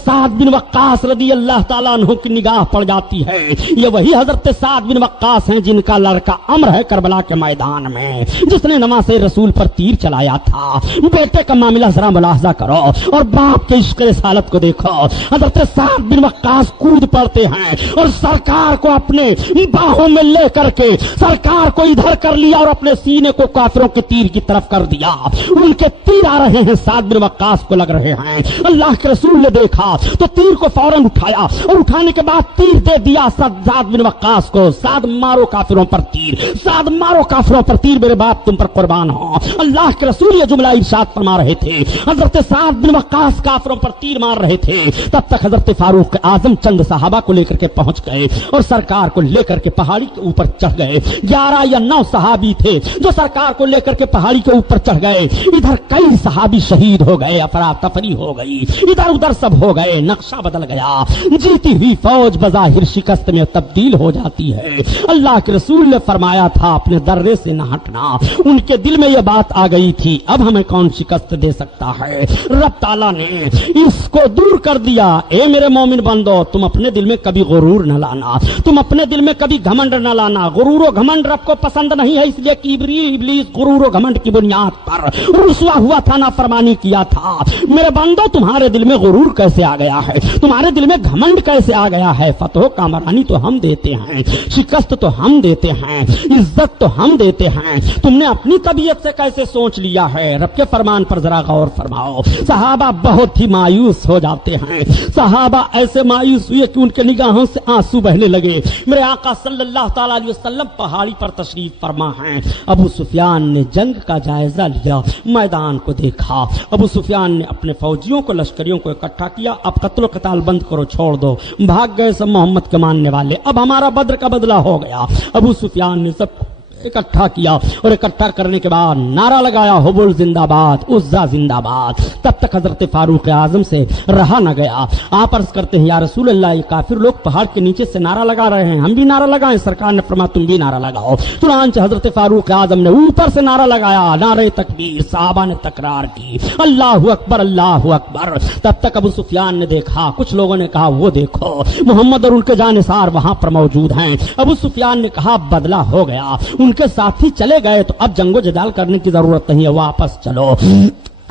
سعد بن وقاص رضی اللہ تعالیٰ عنہ کی نگاہ پڑ جاتی ہے، یہ وہی حضرت سعد بن وقاص ہیں جن کا لڑکا عمرو ہے کربلا کے میدان میں، جس نے نماز رسول پر پر تیر چلایا تھا. بیٹے کا معاملہ ذرا ملاحظہ کرو اور باپ کے عشق رسالت کو دیکھو. حضرت سعد بن وقاص کود پڑتے ہیں اور سرکار کو اپنے باہوں میں لے کر کے سرکار کو ادھر کر لیا اور اپنے سینے کو کافروں کے تیر کی طرف کر دیا. ان کے تیر آ رہے ہیں, سعد بن وقاص کو لگ رہے ہیں. اللہ کے رسول نے دیکھا تو تیر کو فوراً اٹھایا اور اٹھانے کے بعد تیر دے دیا سعد بن وقاص کو. سعد مارو کافروں پر تیر, سعد مارو کافروں پر تیر, میرے باپ تم پر قربان ہو. اللہ کے رسول یہ جملہ ارشاد فرما رہے تھے. حضرت سعد بن وقاص کافروں پر تیر مار رہے تھے. تب تک حضرت فاروق اعظم چند صحابہ کو لے کر کے پہنچ گئے اور سرکار کو لے کر کے پہاڑی کے اوپر چڑھ گئے. 11 یا 9 صحابی تھے جو سرکار کو لے کر کے پہاڑی کے اوپر چڑھ گئے. ادھر کئی صحابی شہید ہو گئے, افراتفری ہو گئی, ادھر ادھر سب ہو گئے. نقشہ بدل گیا. جیتی ہوئی فوج بظاہر شکست میں تبدیل ہو جاتی ہے. اللہ کے رسول نے فرمایا تھا اپنے درے سے نہ ہٹنا. ان کے دل میں یہ بات آ گئی تھی اب ہمیں کون شکست دے سکتا ہے. رب تعالیٰ نے اس کو دور کر دیا. اے میرے مومن بندو, تم اپنے دل میں کبھی غرور نہ لانا, تم اپنے دل میں کبھی گھمنڈ نہ لانا. غرور و گھمنڈ رب کو پسند نہیں ہے, اس لیے کہ ابلیس غرور و گھمنڈ کی بنیاد پر رسوا ہوا تھا, نافرمانی کیا تھا. میرے بندو, تمہارے دل میں غرور کیسے آ گیا ہے, تمہارے دل میں گھمنڈ کیسے آ گیا ہے؟ فتح و کامرانی تو ہم دیتے ہیں, شکست تو ہم دیتے ہیں, عزت تو ہم دیتے ہیں. تم نے اپنی طبیعت سے کیسے سوچ لیا ہے؟ رب کے فرمان پر ذرا غور فرماؤ. صحابہ بہت ہی مایوس ہو جاتے ہیں. صحابہ ایسے مایوس ہوئے کہ ان کے نگاہوں سے آنسو بہنے لگے. میرے آقا صلی اللہ تعالی علیہ وسلم پہاڑی پر تشریف فرما ہیں. ابو سفیان نے جنگ کا جائزہ لیا, میدان کو دیکھا. ابو سفیان نے اپنے فوجیوں کو, لشکریوں کو اکٹھا کیا. اب قتل و قتال بند کرو, چھوڑ دو, بھاگ گئے سب محمد کے ماننے والے, اب ہمارا بدر کا بدلہ ہو گیا. ابو سفیان نے سب اکٹھا کیا اور اکٹھا کرنے کے بعد نعرہ لگایا حبل زندہ باد, عزا زندہ باد. تب تک حضرت فاروق اعظم سے رہا نہ گیا. آپ عرض کرتے ہیں یا رسول اللہ, یہ کافر لوگ پہاڑ کے نیچے سے نعرہ لگا رہے ہیں, ہم بھی نعرہ لگائیں؟ سرکار نے فرمایا تم بھی نعرہ لگاؤ. چنانچہ حضرت فاروق اعظم نے اوپر سے نعرہ لگایا, نعرہ تکبیر. صحابہ نے تکرار کی, اللہ اکبر اللہ اکبر. تب تک ابو سفیان نے دیکھا, کچھ لوگوں نے کہا وہ دیکھو محمد اور ان کے جانثار وہاں پر موجود ہیں. ابو سفیان نے کہا بدلہ ہو گیا, ان کے ساتھی چلے گئے تو اب جنگ و جدال کرنے کی ضرورت نہیں ہے, واپس چلو.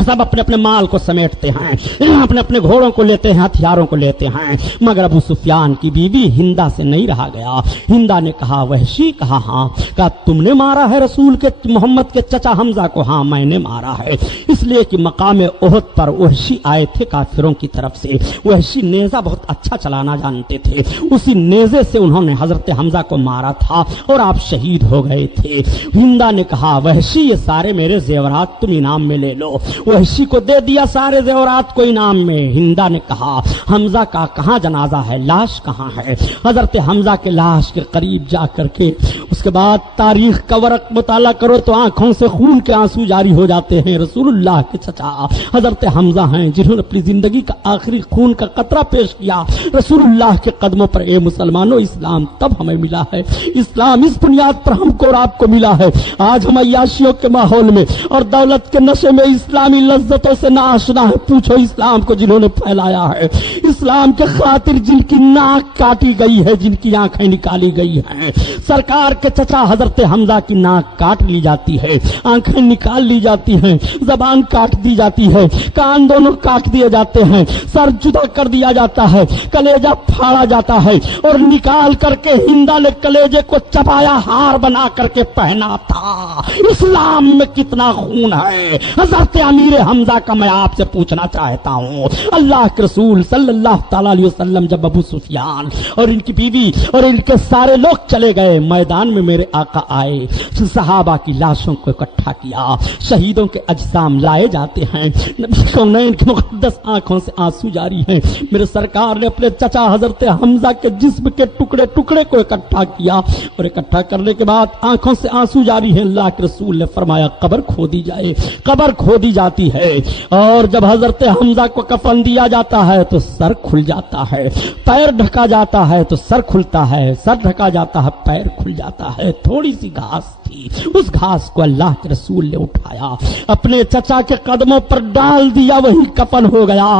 سب اپنے اپنے مال کو سمیٹتے ہیں, اپنے اپنے گھوڑوں کو لیتے ہیں, ہتھیاروں کو لیتے ہیں. مگر ابو سفیان کی بیوی ہندا سے نہیں رہا گیا. ہندا نے کہا وحشی, کہا ہاں. کہا تم نے مارا ہے رسول کے محمد کے چچا حمزہ کو؟ ہاں میں نے مارا ہے. اس لیے کہ مقام احد پر وحشی آئے تھے کافروں کی طرف سے. وحشی نیزہ بہت اچھا چلانا جانتے تھے, اسی نیزے سے انہوں نے حضرت حمزہ کو مارا تھا اور آپ شہید ہو گئے تھے. ہندا نے کہا وحشی یہ سارے میرے زیورات تم انعام میں لے لو. وحشی کو دے دیا سارے زیورات کو انعام میں. ہندا نے کہا حمزہ کا کہاں جنازہ ہے, لاش کہاں ہے؟ حضرت حمزہ کے لاش کے قریب جا کر کے اس کے بعد تاریخ کا ورق مطالعہ کرو تو آنکھوں سے خون کے آنسو جاری ہو جاتے ہیں. رسول اللہ کے چچا حضرت حمزہ ہیں جنہوں نے اپنی زندگی کا آخری خون کا قطرہ پیش کیا رسول اللہ کے قدموں پر. اے مسلمانوں, اسلام تب ہمیں ملا ہے, اسلام اس بنیاد پر ہم کو اور آپ کو ملا ہے. آج ہم عیاشیوں کے ماحول میں اور دولت کے نشے میں اسلامی لذتوں سے ناآشنا ہے. پوچھو اسلام کو جنہوں نے پھیلایا ہے, اسلام کے خاطر جن کی ناک کاٹی گئی ہے, جن کی آنکھیں نکالی گئی ہیں. سرکار کے چچا حضرت حمزہ کی ناک کاٹ لی جاتی ہے, آنکھیں نکال لی جاتی ہیں, زبان کاٹ دی جاتی ہے, کان دونوں کاٹ دیے جاتے ہیں, سر جدا کر دیا جاتا ہے, کلیجہ پھاڑا جاتا ہے اور نکال کر کے ہندا نے کلیجے کو چبایا, ہار بنا کر کے پہنا تھا. اسلام میں کتنا خون ہے. حضرت امیر حمزہ کا میں آپ سے پوچھنا چاہتا ہوں. اللہ کے رسول صلی اللہ تعالی علیہ وسلم جب ابو سفیان اور ان کی بیوی اور ان کے سارے لوگ چلے گئے, میدان میں میرے آقا آئے, صحابہ کی لاشوں کو اکٹھا کیا, شہیدوں کے اجسام لائے جاتے ہیں. نبی کونین کی مقدس آنکھوں سے آنسو جاری ہیں. میرے سرکار نے اپنے چچا حضرت حمزہ کے جسم کے ٹکڑے ٹکڑے کو اکٹھا کیا اور اکٹھا کرنے کے بعد آنکھوں سے آنسو جاری ہیں. اللہ کے رسول نے فرمایا قبر کھودی جائے. قبر کھودی جاتی ہے اور جب حضرت حمزہ کو کفن دیا جاتا ہے تو سر کھل جاتا ہے, پیر ڈھکا جاتا ہے تو سر کھلتا ہے, سر ڈھکا جاتا ہے پیر کھل جاتا ہے. تھوڑی سی گھاس تھی، اس گھاس کو اللہ کے رسول نے اٹھایا، اپنے چچا کے قدموں پر ڈال دیا، وہی کفن ہو گیا۔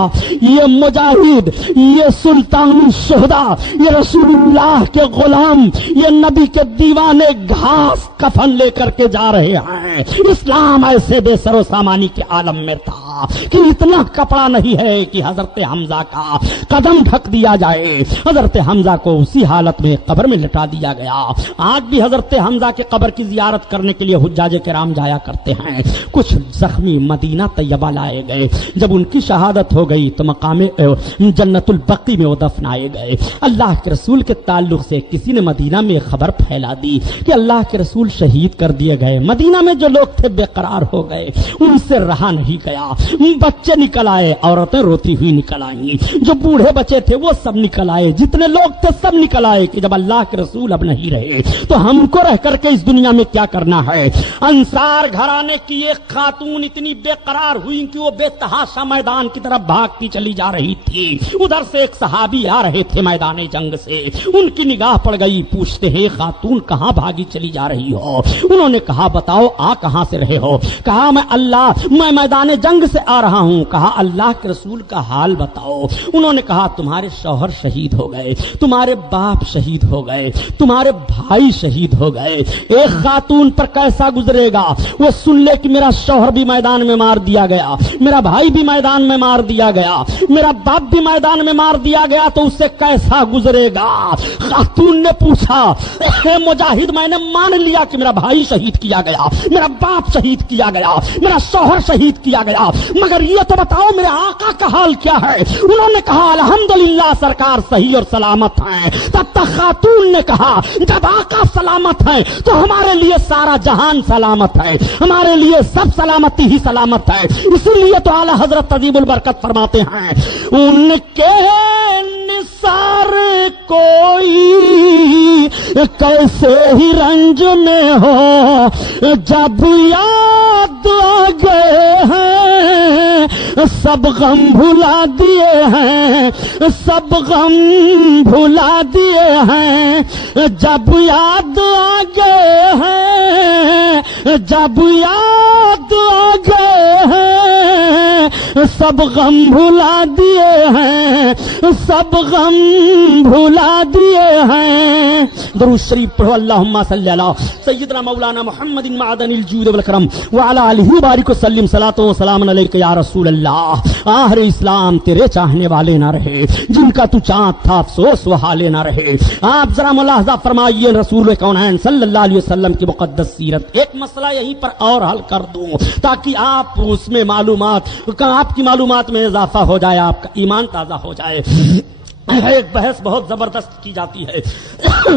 یہ مجاہد، یہ سلطان الشہداء، یہ رسول اللہ کے غلام، یہ نبی کے دیوانے گھاس کفن لے کر کے جا رہے ہیں۔ اسلام ایسے بے سر و سامانی کے عالم میں تھا کہ اتنا کپڑا نہیں ہے کہ حضرت حمزہ کا قدم ڈھک دیا جائے۔ حضرت حمزہ کو اسی حالت میں قبر میں لٹا دیا گیا۔ آج بھی حضرت حمزہ کے قبر کی زیارت کرنے کے لیے حجاج کرام جایا کرتے ہیں۔ کچھ زخمی مدینہ طیبہ لائے گئے، جب ان کی شہادت ہو گئی تو مقام جنت البقی میں وہ دفنائے گئے۔ اللہ کے رسول کے تعلق سے کسی نے مدینہ میں خبر پھیلا دی کہ اللہ کے رسول شہید کر دیے گئے۔ مدینہ میں جو لوگ تھے بے قرار ہو گئے، ان سے رہا نہیں گیا۔ بچے نکل آئے، عورتیں روتی ہوئی نکل آئیں، جو بوڑھے بچے تھے وہ سب نکل آئے، جتنے لوگ تھے سب نکل آئے کہ جب اللہ کے رسول اب نہیں رہے تو ہم کو رہ کر کے اس دنیا میں کیا کرنا ہے۔ انصار گھرانے کی ایک خاتون اتنی بے قرار ہوئی کہ وہ بے تحاشا میدان کی طرف بھاگتی چلی جا رہی تھی۔ ادھر سے ایک صحابی آ رہے تھے میدان جنگ سے، ان کی نگاہ پڑ گئی، پوچھتے ہیں خاتون کہاں بھاگی چلی جا رہی ہو؟ انہوں نے کہا بتاؤ آ کہاں سے رہے ہو؟ کہا میں میدان جنگ سے آ رہا ہوں۔ کہا اللہ کے رسول کا حال بتاؤ۔ انہوں نے کہا تمہارے شوہر شہید ہو گئے، تمہارے باپ شہید ہو گئے، تمہارے بھائی شہید ہو گئے۔ ایک خاتون پر کیسا گزرے گا وہ سن لے کہ میرا شوہر بھی میدان میں مار دیا گیا، میرا بھائی بھی میدان میں مار دیا گیا، میرا باپ بھی میدان میں مار دیا گیا، تو اس سے کیسا گزرے گا؟ خاتون نے پوچھا اے مجاہد، میں نے مان لیا کہ میرا بھائی شہید کیا گیا، میرا باپ شہید کیا گیا، میرا شوہر شہید کیا گیا، مگر یہ تو بتاؤ میرے آقا کا حال کیا ہے؟ انہوں نے کہا الحمدللہ سرکار صحیح اور سلامت ہیں۔ تب تک خاتون نے کہا جب آقا سلامت ہیں تو ہمارے لیے سارا جہان سلامت ہے، ہمارے لیے سب سلامتی ہی سلامت ہے۔ اسی لیے تو اعلیٰ حضرت عظیم البرکت فرماتے ہیں ان کے نثار کوئی کیسے ہی رنج میں ہو، جب یاد آ گئے ہیں سب غم بھلا دیے ہیں، سب غم بھلا دیے ہیں، جب یاد آ گئے ہیں، جب یاد آ گئے ہیں سب غم بھلا دیے ہیں، سب غم بھلا دیے ہیں۔ درود شریف پڑھو اللہم صلی علی سیدنا مولانا محمد معدن الجود والکرم وعلی آلہ بارک وسلم صلاۃ و سلام علیک یا رسول اللہ۔ آخر اسلام تیرے چاہنے والے نہ رہے، جن کا تو چاہت تھا افسوس وہ حالے نہ رہے۔ آپ ذرا ملاحظہ فرمائیے رسول کونین صلی اللہ علیہ وسلم کی مقدس سیرت۔ ایک مسئلہ یہیں پر اور حل کر دوں تاکہ آپ اس میں آپ کی معلومات میں اضافہ ہو جائے، آپ کا ایمان تازہ ہو جائے۔ ایک بحث بہت زبردست کی جاتی ہے،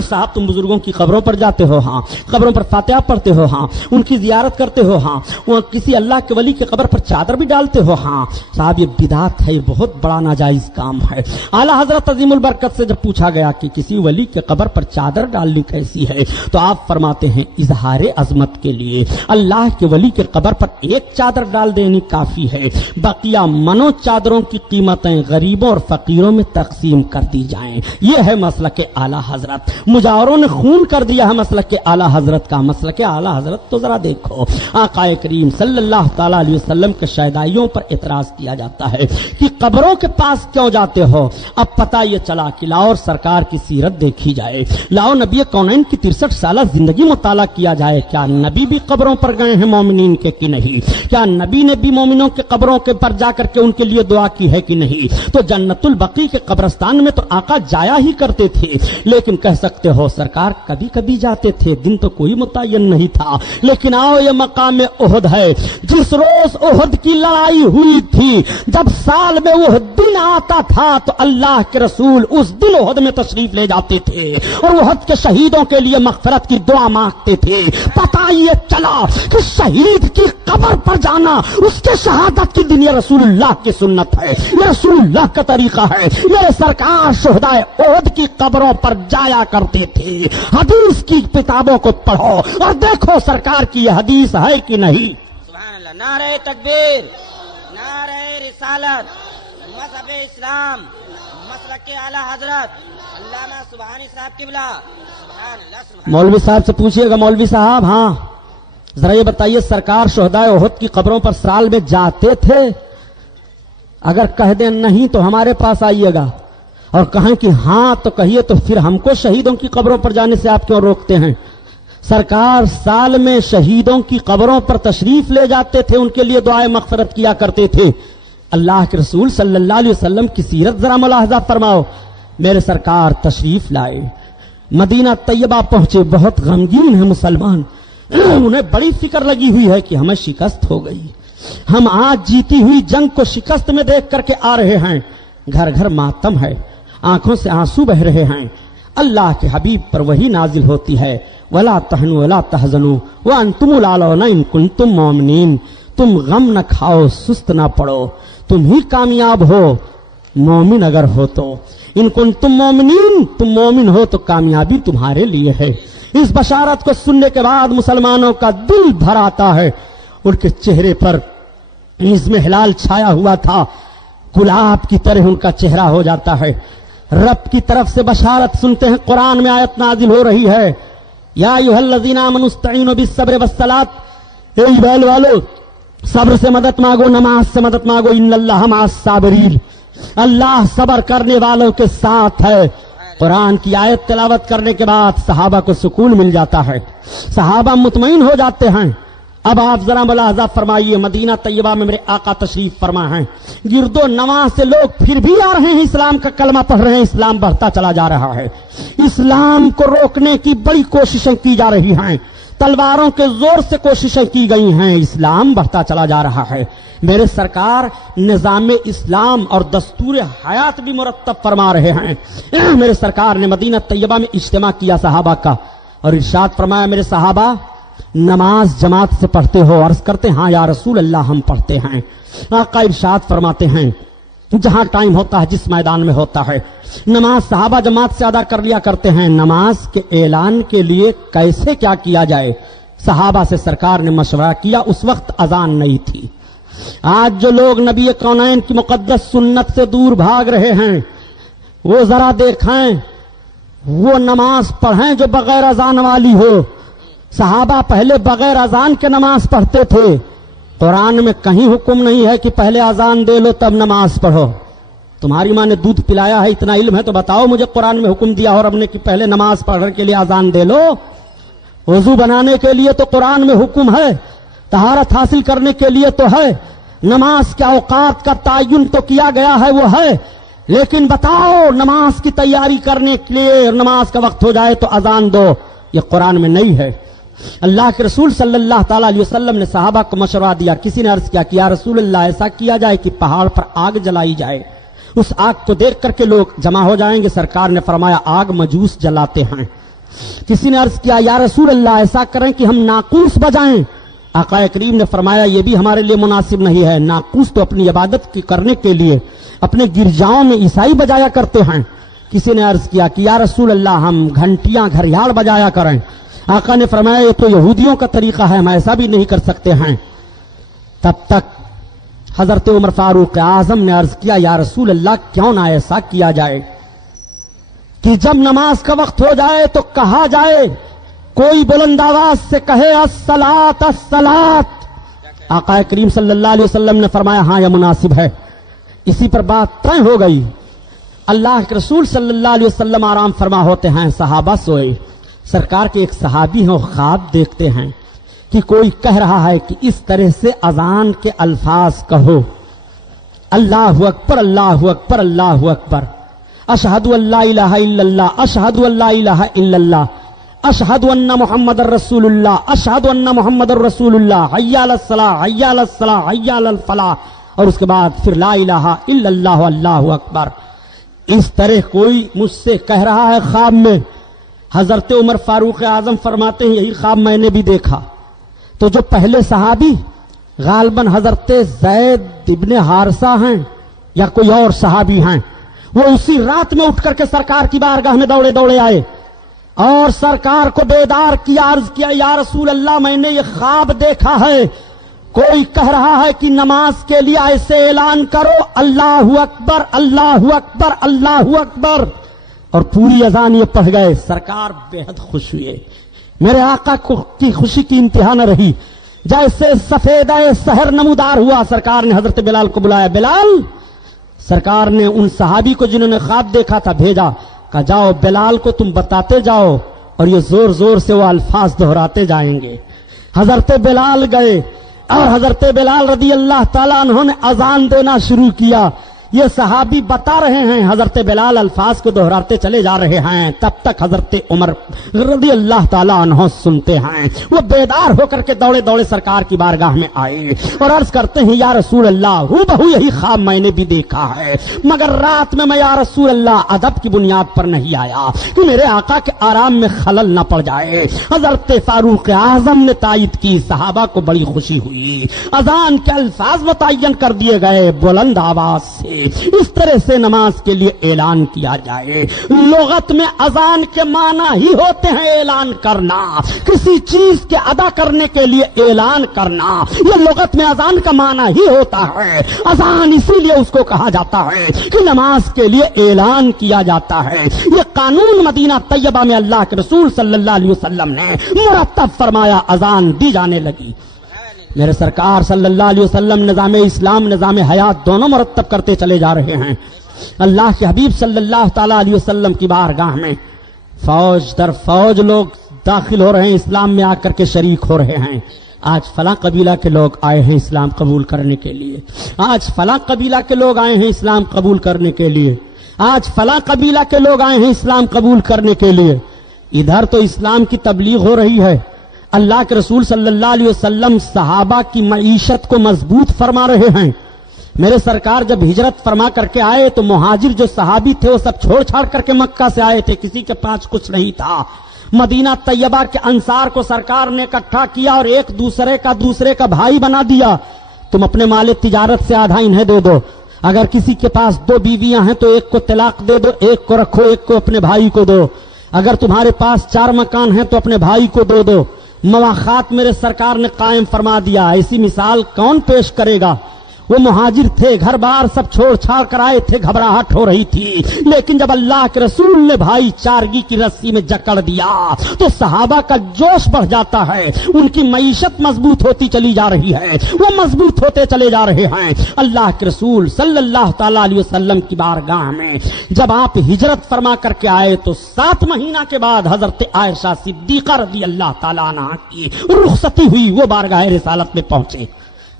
صاحب تم بزرگوں کی قبروں پر جاتے ہو، ہاں قبروں پر فاتحہ پڑھتے ہو، ہاں ان کی زیارت کرتے ہو، ہاں وہ کسی اللہ کے ولی کی قبر پر چادر بھی ڈالتے ہو، ہاں صاحب یہ بدعت ہے، بہت بڑا ناجائز کام ہے۔ اعلیٰ حضرت عظیم البرکت سے جب پوچھا گیا کہ کسی ولی کے قبر پر چادر ڈالنی کیسی ہے تو آپ فرماتے ہیں اظہار عظمت کے لیے اللہ کے ولی کے قبر پر ایک چادر ڈال دینی کافی ہے، بقیہ منو چادروں کی قیمتیں غریبوں اور فقیروں میں تقسیم کر دی جائیں۔ یہ ہے مسلک اعلیٰ حضرت، مجاوروں نے خون کر دیا ہے مسلک اعلیٰ حضرت کا۔ مسلک اعلیٰ حضرت تو ذرا دیکھو، آقا کریم صلی اللہ تعالی علیہ وسلم کے شیدائیوں پر اعتراض کیا جاتا ہے کہ قبروں کے پاس کیوں جاتے ہو؟ اب پتہ یہ چلا کہ لاؤ سرکار کی سیرت دیکھی جائے، لاؤ نبی کونین کی 63 سالہ زندگی مطالعہ کیا جائے، کیا نبی بھی قبروں پر گئے ہیں مومنین کے کہ نہیں؟ کیا نبی نے بھی مومنوں کے قبروں کے پر جا کر کے ان کے لیے دعا کی ہے کہ نہیں؟ تو جنت البقیع کے قبرستان میں تو آقا جایا ہی کرتے تھے، لیکن کہہ سکتے ہو سرکار کبھی کبھی جاتے تھے، دن تو کوئی متعین نہیں تھا۔ لیکن آؤ یہ مقام احد ہے، جس روز احد کی لڑائی ہوئی تھی، جب سال میں وہ دن آتا تھا تو اللہ کے رسول اس دن احد میں تشریف لے جاتے تھے اور احد کے شہیدوں کے لیے مغفرت کی دعا مانگتے تھے۔ پتہ یہ چلا کہ شہید کی قبر پر جانا اس کے شہادت کی دن یہ رسول اللہ کی سنت ہے، یہ رسول اللہ کا طریقہ ہے۔ میرے سرکار شہدائے احد کی قبروں پر جایا کرتے تھے۔ حدیث کی کتابوں کو پڑھو اور دیکھو سرکار کی یہ حدیث ہے کہ نہیں۔ سبحان اللہ، نعرہ تکبیر، نعرہ رسالت، مذہب اسلام، مسلک کے اعلیٰ حضرت علامہ سبحانی صاحب قبلہ سبحان اللہ سبحان مولوی صاحب سے پوچھئے گا، مولوی صاحب ہاں ذرا یہ بتائیے سرکار شہدائے احد کی قبروں پر سال میں جاتے تھے؟ اگر کہہ دیں نہیں تو ہمارے پاس آئیے گا، اور کہیں کہ ہاں تو کہیے تو پھر ہم کو شہیدوں کی قبروں پر جانے سے آپ کیوں روکتے ہیں؟ سرکار سال میں شہیدوں کی قبروں پر تشریف لے جاتے تھے، ان کے لیے دعائے مغفرت کیا کرتے تھے۔ اللہ کے رسول صلی اللہ علیہ وسلم کی سیرت ذرا ملاحظہ فرماؤ۔ میرے سرکار تشریف لائے، مدینہ طیبہ پہنچے، بہت غمگین ہیں مسلمان، انہیں بڑی فکر لگی ہوئی ہے کہ ہمیں شکست ہو گئی، ہم آج جیتی ہوئی جنگ کو شکست میں دیکھ کر کے آ رہے ہیں، گھر گھر ماتم ہے، آنکھوں سے آنسو بہ رہے ہیں۔ اللہ کے حبیب پر وہی نازل ہوتی ہے، وَلَا تَهْنُوا وَلَا تَحْزَنُوا وَأَنْتُمُ الْأَعْلَوْنَ إِن كُنتُم مُؤْمِنِينَ۔ تم غم نہ کھاؤ، سست نہ پڑو، تم ہی کامیاب ہو مومن اگر ہو تو۔ ان کنتم مومنین، تم مومن ہو تو کامیابی تمہارے لیے ہے۔ اس بشارت کو سننے کے بعد مسلمانوں کا دل بھر آتا ہے، ان کے چہرے پر اس میں ہلال چھایا ہوا تھا، گلاب کی طرح ان کا چہرہ ہو جاتا ہے۔ رب کی طرف سے بشارت سنتے ہیں، قرآن میں آیت نازل ہو رہی ہے، یا ایھا الذین آمنوا استعینوا بالصبر والصلاۃ، اے ایمان والو صبر سے مدد مانگو، نماز سے مدد مانگو، ان اللہ مع الصابرین، اللہ صبر کرنے والوں کے ساتھ ہے۔ قرآن کی آیت تلاوت کرنے کے بعد صحابہ کو سکون مل جاتا ہے، صحابہ مطمئن ہو جاتے ہیں۔ اب آپ ذرا ملاحظہ فرمائیے، مدینہ طیبہ میں میرے آقا تشریف فرما ہیں، گرد و نواح سے لوگ پھر بھی آ رہے ہیں، اسلام کا کلمہ پڑھ رہے ہیں، اسلام بڑھتا چلا جا رہا ہے، اسلام کو روکنے کی بڑی کوششیں کی جا رہی ہیں، تلواروں کے زور سے کوششیں کی گئی ہیں، اسلام بڑھتا چلا جا رہا ہے۔ میرے سرکار نظام اسلام اور دستور حیات بھی مرتب فرما رہے ہیں۔ میرے سرکار نے مدینہ طیبہ میں اجتماع کیا صحابہ کا، اور ارشاد فرمایا، میرے صحابہ نماز جماعت سے پڑھتے ہو؟ عرض کرتے ہاں یا رسول اللہ ہم پڑھتے ہیں۔ آقا ارشاد فرماتے ہیں، جہاں ٹائم ہوتا ہے، جس میدان میں ہوتا ہے، نماز صحابہ جماعت سے ادا کر لیا کرتے ہیں۔ نماز کے اعلان کے لیے کیسے کیا کیا جائے؟ صحابہ سے سرکار نے مشورہ کیا، اس وقت اذان نہیں تھی۔ آج جو لوگ نبی کونین کی مقدس سنت سے دور بھاگ رہے ہیں، وہ ذرا دیکھیں، وہ نماز پڑھیں جو بغیر اذان والی ہو۔ صحابہ پہلے بغیر اذان کے نماز پڑھتے تھے، قرآن میں کہیں حکم نہیں ہے کہ پہلے اذان دے لو تب نماز پڑھو۔ تمہاری ماں نے دودھ پلایا ہے، اتنا علم ہے تو بتاؤ مجھے، قرآن میں حکم دیا اور ہم نے کہ پہلے نماز پڑھنے کے لیے اذان دے لو؟ وضو بنانے کے لیے تو قرآن میں حکم ہے، طہارت حاصل کرنے کے لیے تو ہے، نماز کے اوقات کا تعین تو کیا گیا ہے وہ ہے، لیکن بتاؤ نماز کی تیاری کرنے کے لیے نماز کا وقت ہو جائے تو اذان دو، یہ قرآن میں نہیں ہے۔ اللہ کے رسول صلی اللہ تعالیٰ علیہ وسلم نے صحابہ کو مشورہ دیا، کسی نے عرض کیا کہ یا رسول اللہ ایسا کیا جائے کہ پہاڑ پر آگ جلائی جائے، اس آگ کو دیکھ کر کے لوگ جمع ہو جائیں گے۔ سرکار نے فرمایا آگ مجوس جلاتے ہیں۔ کسی نے عرض کیا یا رسول اللہ ایسا کریں کہ ہم ناقوس بجائیں، آقا کریم نے فرمایا یہ بھی ہمارے لیے مناسب نہیں ہے، ناقوس تو اپنی عبادت کی کرنے کے لیے اپنے گرجاؤں میں عیسائی بجایا کرتے ہیں۔ کسی نے عرض کیا کہ یا رسول اللہ ہم گھنٹیاں گھڑیال بجایا کریں، آقا نے فرمایا یہ تو یہودیوں کا طریقہ ہے، ہم ایسا بھی نہیں کر سکتے ہیں۔ تب تک حضرت عمر فاروق اعظم نے عرض کیا یا رسول اللہ کیوں نہ ایسا کیا جائے کہ جب نماز کا وقت ہو جائے تو کہا جائے، کوئی بلند آواز سے کہے الصلاۃ الصلاۃ۔ آقا کریم صلی اللہ علیہ وسلم نے فرمایا ہاں یہ مناسب ہے۔ اسی پر بات طے ہو گئی۔ اللہ کے رسول صلی اللہ علیہ وسلم آرام فرما ہوتے ہیں، صحابہ سوئے۔ سرکار کے ایک صحابی ہیں، خواب دیکھتے ہیں کہ کوئی کہہ رہا ہے کہ اس طرح سے اذان کے الفاظ کہو، اللہ اکبر اللہ اکبر اللہ اکبر، اشہد ان لا الہ الا اللہ، اشہد ان لا الہ الا اللہ، اشہد ان محمد الرسول اللہ، اشہد ان محمد الرسول اللہ، حی علی الصلاۃ حی علی الصلاۃ حی علی الفلاح، اور اس کے بعد پھر لا الہ الا اللہ اللہ اکبر۔ اس طرح کوئی مجھ سے کہہ رہا ہے خواب میں۔ حضرت عمر فاروق اعظم فرماتے ہیں یہی خواب میں نے بھی دیکھا۔ تو جو پہلے صحابی غالباً حضرت زید ابن حارثہ ہیں یا کوئی اور صحابی ہیں، وہ اسی رات میں اٹھ کر کے سرکار کی بارگاہ میں دوڑے دوڑے آئے اور سرکار کو بیدار کیا، عرض کیا یا رسول اللہ میں نے یہ خواب دیکھا ہے، کوئی کہہ رہا ہے کہ نماز کے لیے ایسے اعلان کرو اللہ اکبر اللہ اکبر اللہ اکبر، اور پوری اذان یہ پڑھ گئے. سرکار بے حد خوش ہوئے. میرے آقا کی خوشی کی انتہا نہ رہی. جیسے سفیدہ سحر نمودار ہوا، سرکار نے حضرت بلال کو بلایا. بلال، سرکار نے ان صحابی کو جنہوں نے خواب دیکھا تھا بھیجا، کہا جاؤ بلال کو تم بتاتے جاؤ اور یہ زور زور سے وہ الفاظ دہراتے جائیں گے. حضرت بلال گئے اور حضرت بلال رضی اللہ تعالیٰ عنہ نے اذان دینا شروع کیا. یہ صحابی بتا رہے ہیں، حضرت بلال الفاظ کو دہراتے چلے جا رہے ہیں. تب تک حضرت عمر رضی اللہ تعالیٰ عنہ سنتے ہیں. وہ بیدار ہو کر کے دوڑے دوڑے سرکار کی بارگاہ میں آئے اور عرض کرتے ہیں یا رسول اللہ، ہو بہو یہی خواب میں نے بھی دیکھا ہے، مگر رات میں یا رسول اللہ ادب کی بنیاد پر نہیں آیا کہ میرے آقا کے آرام میں خلل نہ پڑ جائے. حضرت فاروق اعظم نے تائید کی. صحابہ کو بڑی خوشی ہوئی. اذان کے الفاظ متعین کر دیے گئے. بلند آواز سے اس طرح سے نماز کے لیے اعلان کیا جائے. لغت میں اذان کے معنی ہی ہوتے ہیں اعلان کرنا، کسی چیز کے ادا کرنے کے لیے اعلان کرنا. یہ لغت میں اذان کا معنی ہی ہوتا ہے. اذان اسی لیے اس کو کہا جاتا ہے کہ نماز کے لیے اعلان کیا جاتا ہے. یہ قانون مدینہ طیبہ میں اللہ کے رسول صلی اللہ علیہ وسلم نے مرتب فرمایا. اذان دی جانے لگی. میرے سرکار صلی اللہ علیہ وسلم نظام اسلام نظام حیات دونوں مرتب کرتے چلے جا رہے ہیں. اللہ کے حبیب صلی اللہ تعالی علیہ وسلم کی بارگاہ میں فوج در فوج لوگ داخل ہو رہے ہیں، اسلام میں آ کر کے شریک ہو رہے ہیں. آج فلاں قبیلہ کے لوگ آئے ہیں اسلام قبول کرنے کے لیے، آج فلاں قبیلہ کے لوگ آئے ہیں اسلام قبول کرنے کے لیے، آج فلاں قبیلہ کے لوگ آئے ہیں اسلام قبول کرنے کے لیے. ادھر تو اسلام کی تبلیغ ہو رہی ہے. اللہ کے رسول صلی اللہ علیہ وسلم صحابہ کی معیشت کو مضبوط فرما رہے ہیں. میرے سرکار جب ہجرت فرما کر کے آئے تو مہاجر جو صحابی تھے وہ سب چھوڑ چھاڑ کر کے مکہ سے آئے تھے. کسی کے پاس کچھ نہیں تھا. مدینہ طیبہ کے انصار کو سرکار نے اکٹھا کیا اور ایک دوسرے کا بھائی بنا دیا. تم اپنے مال تجارت سے آدھا انہیں دے دو. اگر کسی کے پاس 2 بیویاں ہیں تو ایک کو طلاق دے دو، ایک کو رکھو، ایک کو اپنے بھائی کو دو. اگر تمہارے پاس 4 مکان ہیں تو اپنے بھائی کو دے دو. مواخات میرے سرکار نے قائم فرما دیا. ایسی مثال کون پیش کرے گا؟ وہ مہاجر تھے، گھر بار سب چھوڑ چھاڑ کر آئے تھے، گھبراہٹ ہو رہی تھی. لیکن جب اللہ کے رسول نے بھائی چارگی کی رسی میں جکڑ دیا تو صحابہ کا جوش بڑھ جاتا ہے. ان کی معیشت مضبوط ہوتی چلی جا رہی ہے، وہ مضبوط ہوتے چلے جا رہے ہیں. اللہ کے رسول صلی اللہ تعالی علیہ وسلم کی بارگاہ میں جب آپ ہجرت فرما کر کے آئے تو 7 مہینہ کے بعد حضرت عائشہ صدیقہ رضی اللہ تعالیٰ عنہ کی رخصتی ہوئی. وہ بارگاہ رسالت میں پہنچے.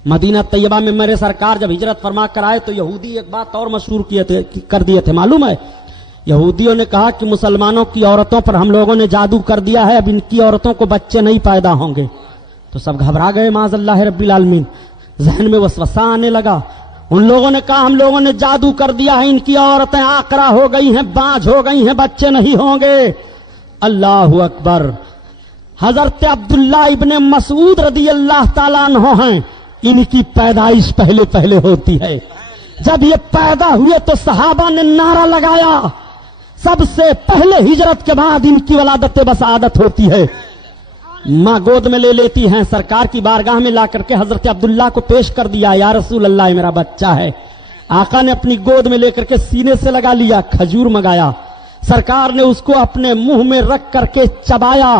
مدینہ طیبہ میں میرے سرکار جب ہجرت فرما کر آئے تو یہودی ایک بات اور مشہور کر دیے تھے. معلوم ہے یہودیوں نے کہا کہ مسلمانوں کی عورتوں پر ہم لوگوں نے جادو کر دیا ہے، اب ان کی عورتوں کو بچے نہیں پیدا ہوں گے. تو سب گھبرا گئے معاذ اللہ رب العالمین. ذہن میں وسوسہ آنے لگا. ان لوگوں نے کہا ہم لوگوں نے جادو کر دیا ہے، ان کی عورتیں آقرا ہو گئی ہیں، باجھ ہو گئی ہیں، بچے نہیں ہوں گے. اللہ اکبر. حضرت عبداللہ ابن مسعود رضی اللہ تعالیٰ عنہ ہیں. ان کی پیدائش پہلے ہوتی ہے. جب یہ پیدا ہوئے تو صحابہ نے نعرہ لگایا سب سے پہلے ہجرت کے بعد ان کی ولادت بسعادت ہوتی ہے. ماں گود میں لے لیتی ہیں، سرکار کی بارگاہ میں لا کر کے حضرت عبداللہ کو پیش کر دیا. یا رسول اللہ میرا بچہ ہے. آقا نے اپنی گود میں لے کر کے سینے سے لگا لیا. کھجور منگایا، سرکار نے اس کو اپنے منہ میں رکھ کر کے چبایا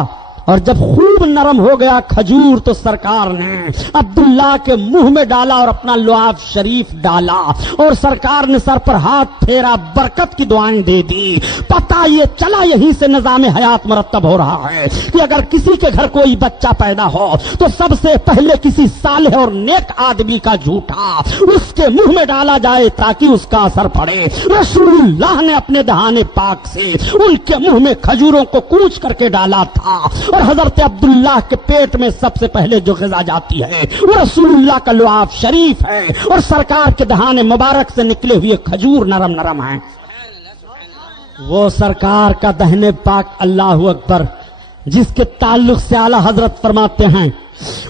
اور جب خوب نرم ہو گیا کھجور تو سرکار نے عبداللہ کے منہ میں ڈالا اور اپنا لعاب شریف ڈالا اور سرکار نے سر پر ہاتھ پھیرا، برکت کی دعائیں دے دی. پتہ یہ چلا یہیں سے نظام حیات مرتب ہو رہا ہے کہ اگر کسی کے گھر کوئی بچہ پیدا ہو تو سب سے پہلے کسی صالح اور نیک آدمی کا جھوٹا اس کے منہ میں ڈالا جائے تاکہ اس کا اثر پڑے. رسول اللہ نے اپنے دہانے پاک سے ان کے منہ میں کھجوروں کو کوچ کر کے ڈالا تھا اور حضرت عبداللہ کے پیٹ میں سب سے پہلے جو غذا جاتی ہے وہ رسول اللہ کا لعاب شریف ہے اور سرکار کے دہانے مبارک سے نکلے ہوئے کھجور نرم نرم ہیں. وہ سرکار کا دہنے پاک اللہ اکبر جس کے تعلق سے اعلیٰ حضرت فرماتے ہیں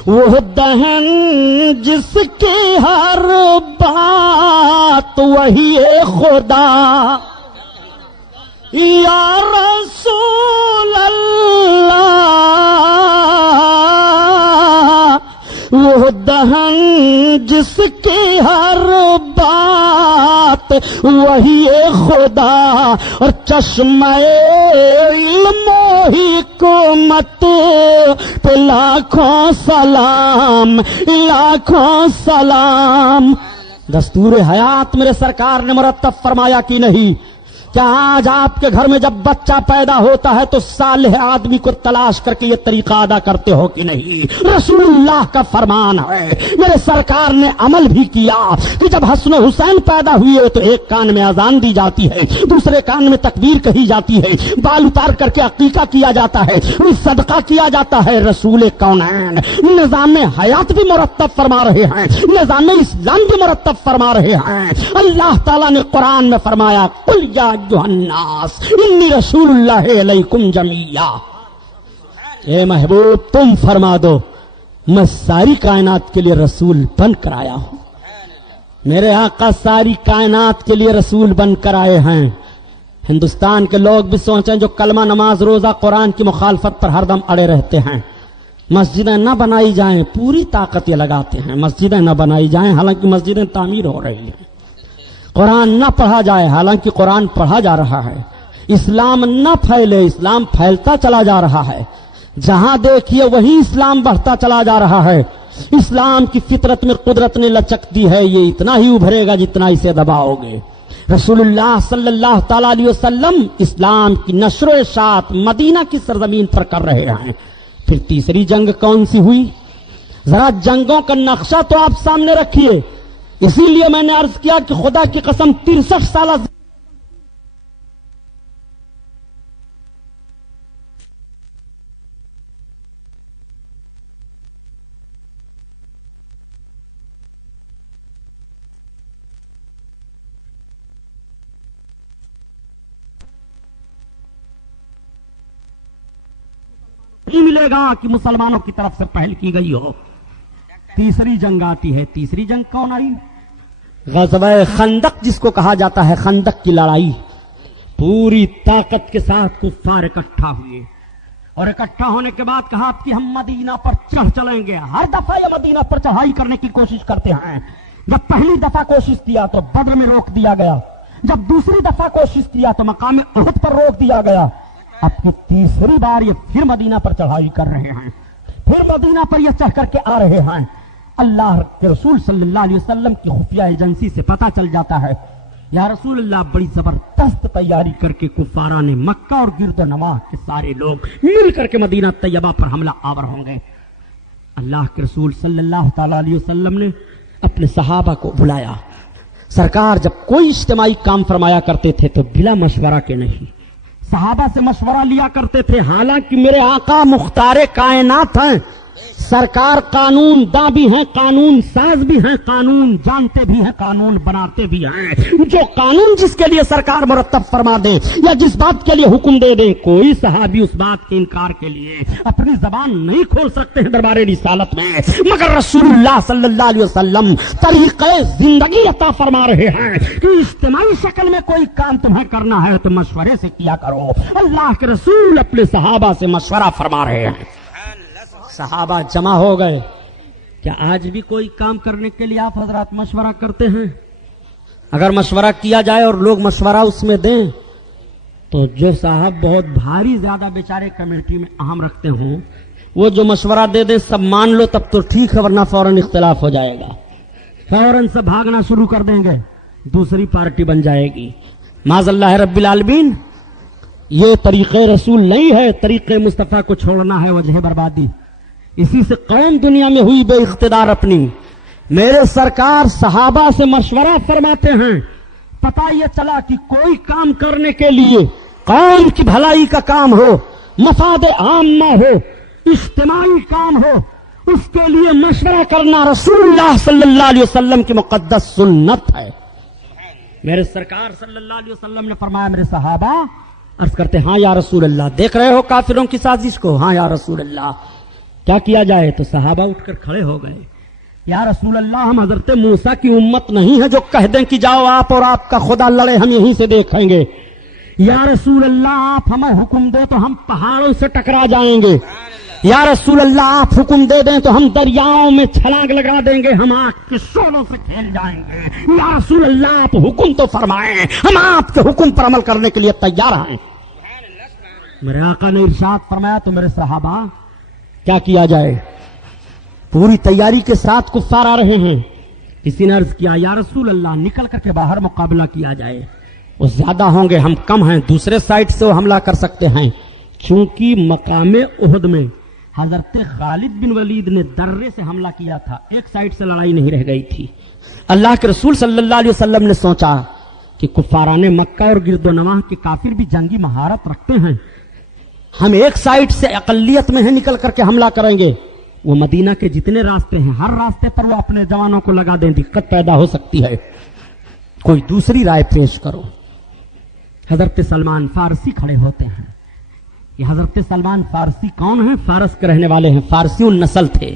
وہ دہن جس کی ہر بات وہی خدا یا رسول اللہ. وہ دہن جس کی ہر بات وہی خدا اور چشمہ علم و حکمت پہ لاکھوں سلام لاکھوں سلام. دستور حیات میرے سرکار نے مرتب فرمایا کہ نہیں کیا آج آپ کے گھر میں جب بچہ پیدا ہوتا ہے تو صالح آدمی کو تلاش کر کے یہ طریقہ ادا کرتے ہو کہ نہیں؟ رسول اللہ کا فرمان ہے. میرے سرکار نے عمل بھی کیا کہ جب حسن و حسین پیدا ہوئے تو ایک کان میں اذان دی جاتی ہے, دوسرے کان میں تکبیر کہی جاتی ہے, بال اتار کر کے عقیقہ کیا جاتا ہے, صدقہ کیا جاتا ہے. رسول کونین نظام حیات بھی مرتب فرما رہے ہیں, نظام اسلام بھی مرتب فرما رہے ہیں. اللہ تعالیٰ نے قرآن میں فرمایا قل یا الناس انی رسول اللہ علیکم جمیعا. اے محبوب تم فرما دو میں ساری کائنات کے لیے رسول بن کر آیا ہوں. میرے آقا ساری کائنات کے لیے رسول بن کر آئے ہیں. ہندوستان کے لوگ بھی سوچیں جو کلمہ نماز روزہ قرآن کی مخالفت پر ہر دم اڑے رہتے ہیں. مسجدیں نہ بنائی جائیں پوری طاقت یہ لگاتے ہیں, مسجدیں نہ بنائی جائیں حالانکہ مسجدیں تعمیر ہو رہی ہیں. قرآن نہ پڑھا جائے حالانکہ قرآن پڑھا جا رہا ہے. اسلام نہ پھیلے اسلام پھیلتا چلا جا رہا ہے. جہاں دیکھیے وہی اسلام بڑھتا چلا جا رہا ہے. اسلام کی فطرت میں قدرت نے لچک دی ہے, یہ اتنا ہی ابھرے گا جتنا اسے دباؤ گے. رسول اللہ صلی اللہ تعالی علیہ وسلم اسلام کی نشر و اشاعت مدینہ کی سرزمین پر کر رہے ہیں. پھر تیسری جنگ کون سی ہوئی؟ ذرا جنگوں کا نقشہ تو آپ سامنے رکھیے. اسی لیے میں نے عرض کیا کہ خدا کی قسم 63 سالہ نہیں ملے گا کہ مسلمانوں کی طرف سے پہل کی گئی ہو. تیسری جنگ آتی ہے. تیسری جنگ کون آئی؟ غزوہ خندق جس کو کہا جاتا ہے, خندق کی لڑائی. پوری طاقت کے ساتھ کفار اکٹھا ہوئے اور اکٹھا ہونے کے بعد کہا کہ ہم مدینہ پر چڑھ چلیں گے. ہر دفعہ یہ مدینہ پر چڑھائی کرنے کی کوشش کرتے ہیں. جب پہلی دفعہ کوشش کیا تو بدر میں روک دیا گیا, جب دوسری دفعہ کوشش کیا تو مقام احد پر روک دیا گیا. اب کی تیسری بار یہ پھر مدینہ پر چڑھائی کر رہے ہیں, پھر مدینہ پر یہ چڑھ کر کے آ رہے ہیں. اللہ کے رسول صلی اللہ علیہ وسلم کی خفیہ ایجنسی سے پتہ چل جاتا ہے یا رسول اللہ بڑی زبردست تیاری کر کے کفاران مکہ اور گرد و نواح کے سارے لوگ مل کر کے مدینہ طیبہ پر حملہ آور ہوں گے. اللہ کے رسول صلی اللہ تعالی علیہ وسلم نے اپنے صحابہ کو بلایا. سرکار جب کوئی اجتماعی کام فرمایا کرتے تھے تو بلا مشورہ کے نہیں, صحابہ سے مشورہ لیا کرتے تھے. حالانکہ میرے آقا مختار کائنات ہیں, سرکار قانون داں بھی ہیں, قانون ساز بھی ہیں, قانون جانتے بھی ہیں, قانون بناتے بھی ہیں. جو قانون جس کے لیے سرکار مرتب فرما دے یا جس بات کے لیے حکم دے دیں, کوئی صحابی اس بات کے انکار کے لیے اپنی زبان نہیں کھول سکتے ہیں دربار رسالت میں. مگر رسول اللہ صلی اللہ علیہ وسلم طریقہ زندگی عطا فرما رہے ہیں کہ اجتماعی شکل میں کوئی کام تمہیں کرنا ہے تو مشورے سے کیا کرو. اللہ کے رسول اپنے صحابہ سے مشورہ فرما رہے ہیں. صحابہ جمع ہو گئے. کیا آج بھی کوئی کام کرنے کے لیے آپ حضرات مشورہ کرتے ہیں؟ اگر مشورہ کیا جائے اور لوگ مشورہ اس میں دیں تو جو صاحب بہت بھاری زیادہ بیچارے کمیٹی میں اہم رکھتے ہوں وہ جو مشورہ دے دیں سب مان لو تب تو ٹھیک ہے, ورنہ فوراً اختلاف ہو جائے گا, فوراً سے بھاگنا شروع کر دیں گے, دوسری پارٹی بن جائے گی. معاذ اللہ رب العالمین. یہ طریقے رسول نہیں ہے. طریقے مصطفیٰ کو چھوڑنا ہے وجہ بربادی. اسی سے قوم دنیا میں ہوئی بے اقتدار اپنی. میرے سرکار صحابہ سے مشورہ فرماتے ہیں. پتہ یہ چلا کہ کوئی کام کرنے کے لیے قوم کی بھلائی کا کام ہو, مفاد عامہ ہو, اجتماعی کام ہو, اس کے لیے مشورہ کرنا رسول اللہ صلی اللہ علیہ وسلم کی مقدس سنت ہے. میرے سرکار صلی اللہ علیہ وسلم نے فرمایا میرے صحابہ عرض کرتے ہاں یا رسول اللہ, دیکھ رہے ہو کافروں کی سازش کو؟ ہاں یا رسول اللہ. کیا کیا جائے؟ تو صحابہ اٹھ کر کھڑے ہو گئے. یا رسول اللہ ہم حضرت موسیٰ کی امت نہیں ہے جو کہہ دیں کہ جاؤ آپ اور آپ کا خدا لڑے, ہم یہیں سے دیکھیں گے. یا رسول اللہ آپ ہمیں حکم دے تو ہم پہاڑوں سے ٹکرا جائیں گے. یا رسول اللہ آپ حکم دے دیں تو ہم دریاؤں میں چھلانگ لگا دیں گے, ہم آگ کے شعلوں سے کھیل جائیں گے. یا رسول اللہ آپ حکم تو فرمائیں, ہم آپ کے حکم پر عمل کرنے کے لیے تیار ہیں. میرے آقا نے ارشاد فرمایا تو میرے صحابہ کیا کیا جائے؟ پوری تیاری کے ساتھ کفار آ رہے ہیں. کسی نے عرض کیا یا رسول اللہ نکل کر کے باہر مقابلہ کیا جائے, وہ زیادہ ہوں گے, ہم کم ہیں, دوسرے سائڈ سے وہ حملہ کر سکتے ہیں. چونکہ مقام احد میں حضرت خالد بن ولید نے درے سے حملہ کیا تھا, ایک سائڈ سے لڑائی نہیں رہ گئی تھی. اللہ کے رسول صلی اللہ علیہ وسلم نے سوچا کہ کفاران مکہ اور گرد و نواح کے کافر بھی جنگی مہارت رکھتے ہیں, ہم ایک سائڈ سے اقلیت میں ہیں نکل کر کے حملہ کریں گے. وہ مدینہ کے جتنے راستے ہیں ہر راستے پر وہ اپنے جوانوں کو لگا دیں, دقت پیدا ہو سکتی ہے, کوئی دوسری رائے پیش کرو. حضرت سلمان فارسی کھڑے ہوتے ہیں. یہ حضرت سلمان فارسی کون ہیں؟ فارس کے رہنے والے ہیں, فارسی النسل تھے.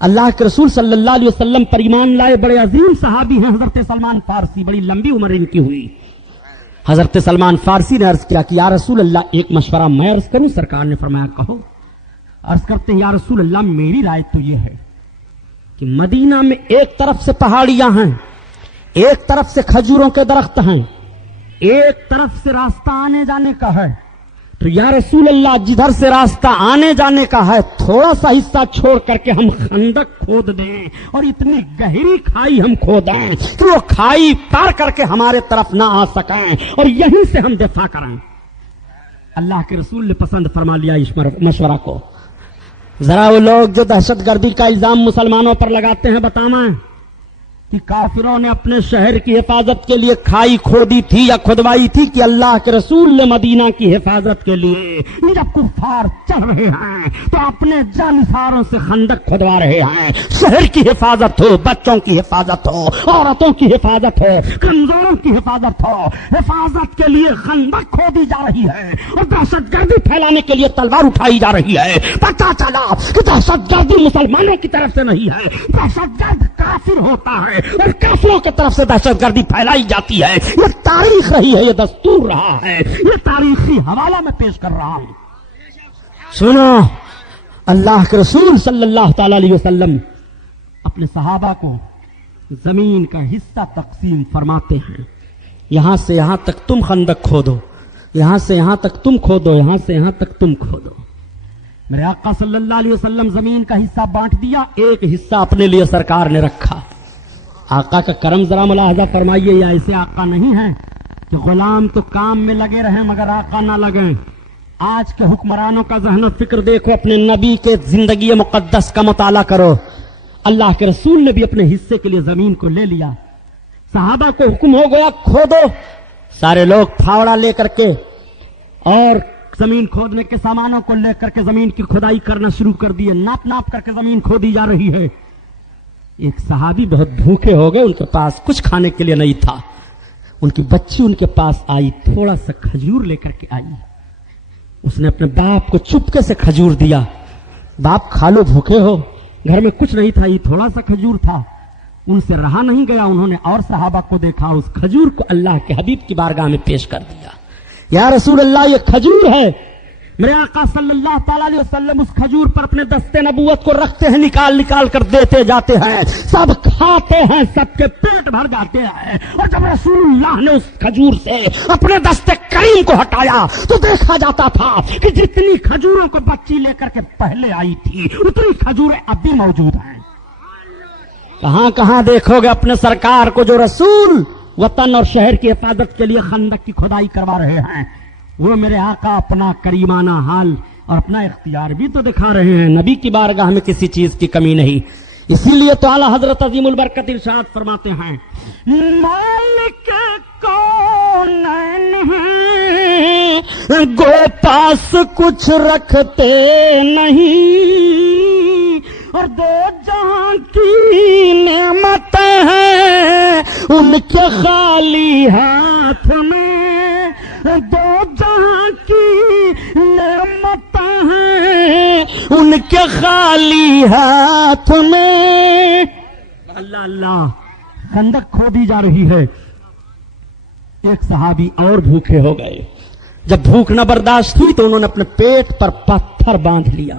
اللہ کے رسول صلی اللہ علیہ وسلم پر ایمان لائے بڑے عظیم صحابی ہیں حضرت سلمان فارسی, بڑی لمبی عمر ان کی ہوئی. حضرت سلمان فارسی نے عرض کیا کہ یا رسول اللہ ایک مشورہ میں عرض کروں؟ سرکار نے فرمایا کہو. عرض کرتے ہیں یا رسول اللہ میری رائے تو یہ ہے کہ مدینہ میں ایک طرف سے پہاڑیاں ہیں, ایک طرف سے کھجوروں کے درخت ہیں, ایک طرف سے راستہ آنے جانے کا ہے. تو یا رسول اللہ جدھر سے راستہ آنے جانے کا ہے تھوڑا سا حصہ چھوڑ کر کے ہم خندق کھود دیں اور اتنی گہری کھائی ہم کھودیں کہ وہ کھائی پار کر کے ہمارے طرف نہ آ سکیں اور یہیں سے ہم دفاع کریں. اللہ کے رسول نے پسند فرما لیا اس مشورہ کو. ذرا وہ لوگ جو دہشت گردی کا الزام مسلمانوں پر لگاتے ہیں بتانا کہ کافروں نے اپنے شہر کی حفاظت کے لیے کھائی کھودی تھی یا کھدوائی تھی کہ اللہ کے رسول نے مدینہ کی حفاظت کے لیے جب کفار چڑھ رہے ہیں تو اپنے جانساروں سے خندق کھدوا رہے ہیں. شہر کی حفاظت ہو, بچوں کی حفاظت ہو, عورتوں کی حفاظت ہو, کمزوروں کی حفاظت ہو, حفاظت کے لیے خندق کھودی جا رہی ہے اور دہشت گردی پھیلانے کے لیے تلوار اٹھائی جا رہی ہے. پتہ چلا کہ دہشت گردی مسلمانوں کی طرف سے نہیں ہے, دہشت گرد کافر ہوتا ہے اور کافروں کی طرف سے دہشت گردی پھیلائی جاتی ہے. یہ تاریخ رہی ہے, یہ دستور رہا ہے, یہ تاریخی حوالہ میں پیش کر رہا ہوں. سنو, اللہ کے رسول صلی اللہ تعالی علیہ وسلم اپنے صحابہ کو زمین کا حصہ تقسیم فرماتے ہیں. یہاں سے یہاں تک تم خندق کھودو, یہاں سے یہاں تک تم کھودو, یہاں سے یہاں تک تم کھودو. میرے آقا صلی اللہ علیہ وسلم زمین کا حصہ بانٹ دیا, ایک حصہ اپنے لیے سرکار نے رکھا. آقا کا کرم ذرا ملاحظہ فرمائیے, یا ایسے آقا نہیں ہے کہ غلام تو کام میں لگے رہیں مگر آقا نہ لگیں. آج کے حکمرانوں کا ذہن و فکر دیکھو, اپنے نبی کے زندگی مقدس کا مطالعہ کرو. اللہ کے رسول نے بھی اپنے حصے کے لیے زمین کو لے لیا. صحابہ کو حکم ہو گیا کھودو, سارے لوگ پھاوڑا لے کر کے اور زمین کھودنے کے سامانوں کو لے کر کے زمین کی کھدائی کرنا شروع کر دیے. ناپ ناپ کر کے زمین کھودی جا رہی ہے. ایک صحابی بہت بھوکے ہو گئے, ان کے پاس کچھ کھانے کے لیے نہیں تھا. ان کی بچی ان کے پاس آئی, تھوڑا سا کھجور لے کر کے آئی. اس نے اپنے باپ کو چپکے سے کھجور دیا. باپ کھا لو, بھوکے ہو. گھر میں کچھ نہیں تھا, یہ تھوڑا سا کھجور تھا. ان سے رہا نہیں گیا, انہوں نے اور صحابہ کو دیکھا, اس کھجور کو اللہ کے حبیب کی بارگاہ میں پیش کر دیا. یا رسول اللہ یہ کھجور ہے. میرے آقا صلی اللہ تعالی علیہ وسلم اس کھجور پر اپنے دستے نبوت کو رکھتے ہیں, نکال نکال کر دیتے جاتے ہیں. سب کھاتے ہیں, سب کے پیٹ بھر جاتے ہیں. اور جب رسول اللہ نے اس کھجور سے اپنے دستے کریم کو ہٹایا تو دیکھا جاتا تھا کہ جتنی کھجوروں کو بچی لے کر کے پہلے آئی تھی اتنی کھجوریں اب بھی موجود ہیں. کہاں کہاں دیکھو گے اپنے سرکار کو جو رسول وطن اور شہر کی حفاظت کے لیے خندق کی کھدائی کروا رہے ہیں. وہ میرے آقا اپنا کریمانہ حال اور اپنا اختیار بھی تو دکھا رہے ہیں. نبی کی بارگاہ میں کسی چیز کی کمی نہیں. اسی لیے تو اعلیٰ حضرت عظیم البرکت ارشاد فرماتے ہیں, مالک کونین ہیں گو پاس کچھ رکھتے نہیں, اور دو جہاں کی نعمتیں ہیں ان کے خالی ہاتھ میں, دو جہاں کی نعمتیں ہیں ان کے خالی ہاتھ میں. اللہ اللہ, خندق کھودی جا رہی ہے. ایک صحابی اور بھوکے ہو گئے. جب بھوک نہ برداشت ہوئی تو انہوں نے اپنے پیٹ پر پتھر باندھ لیا.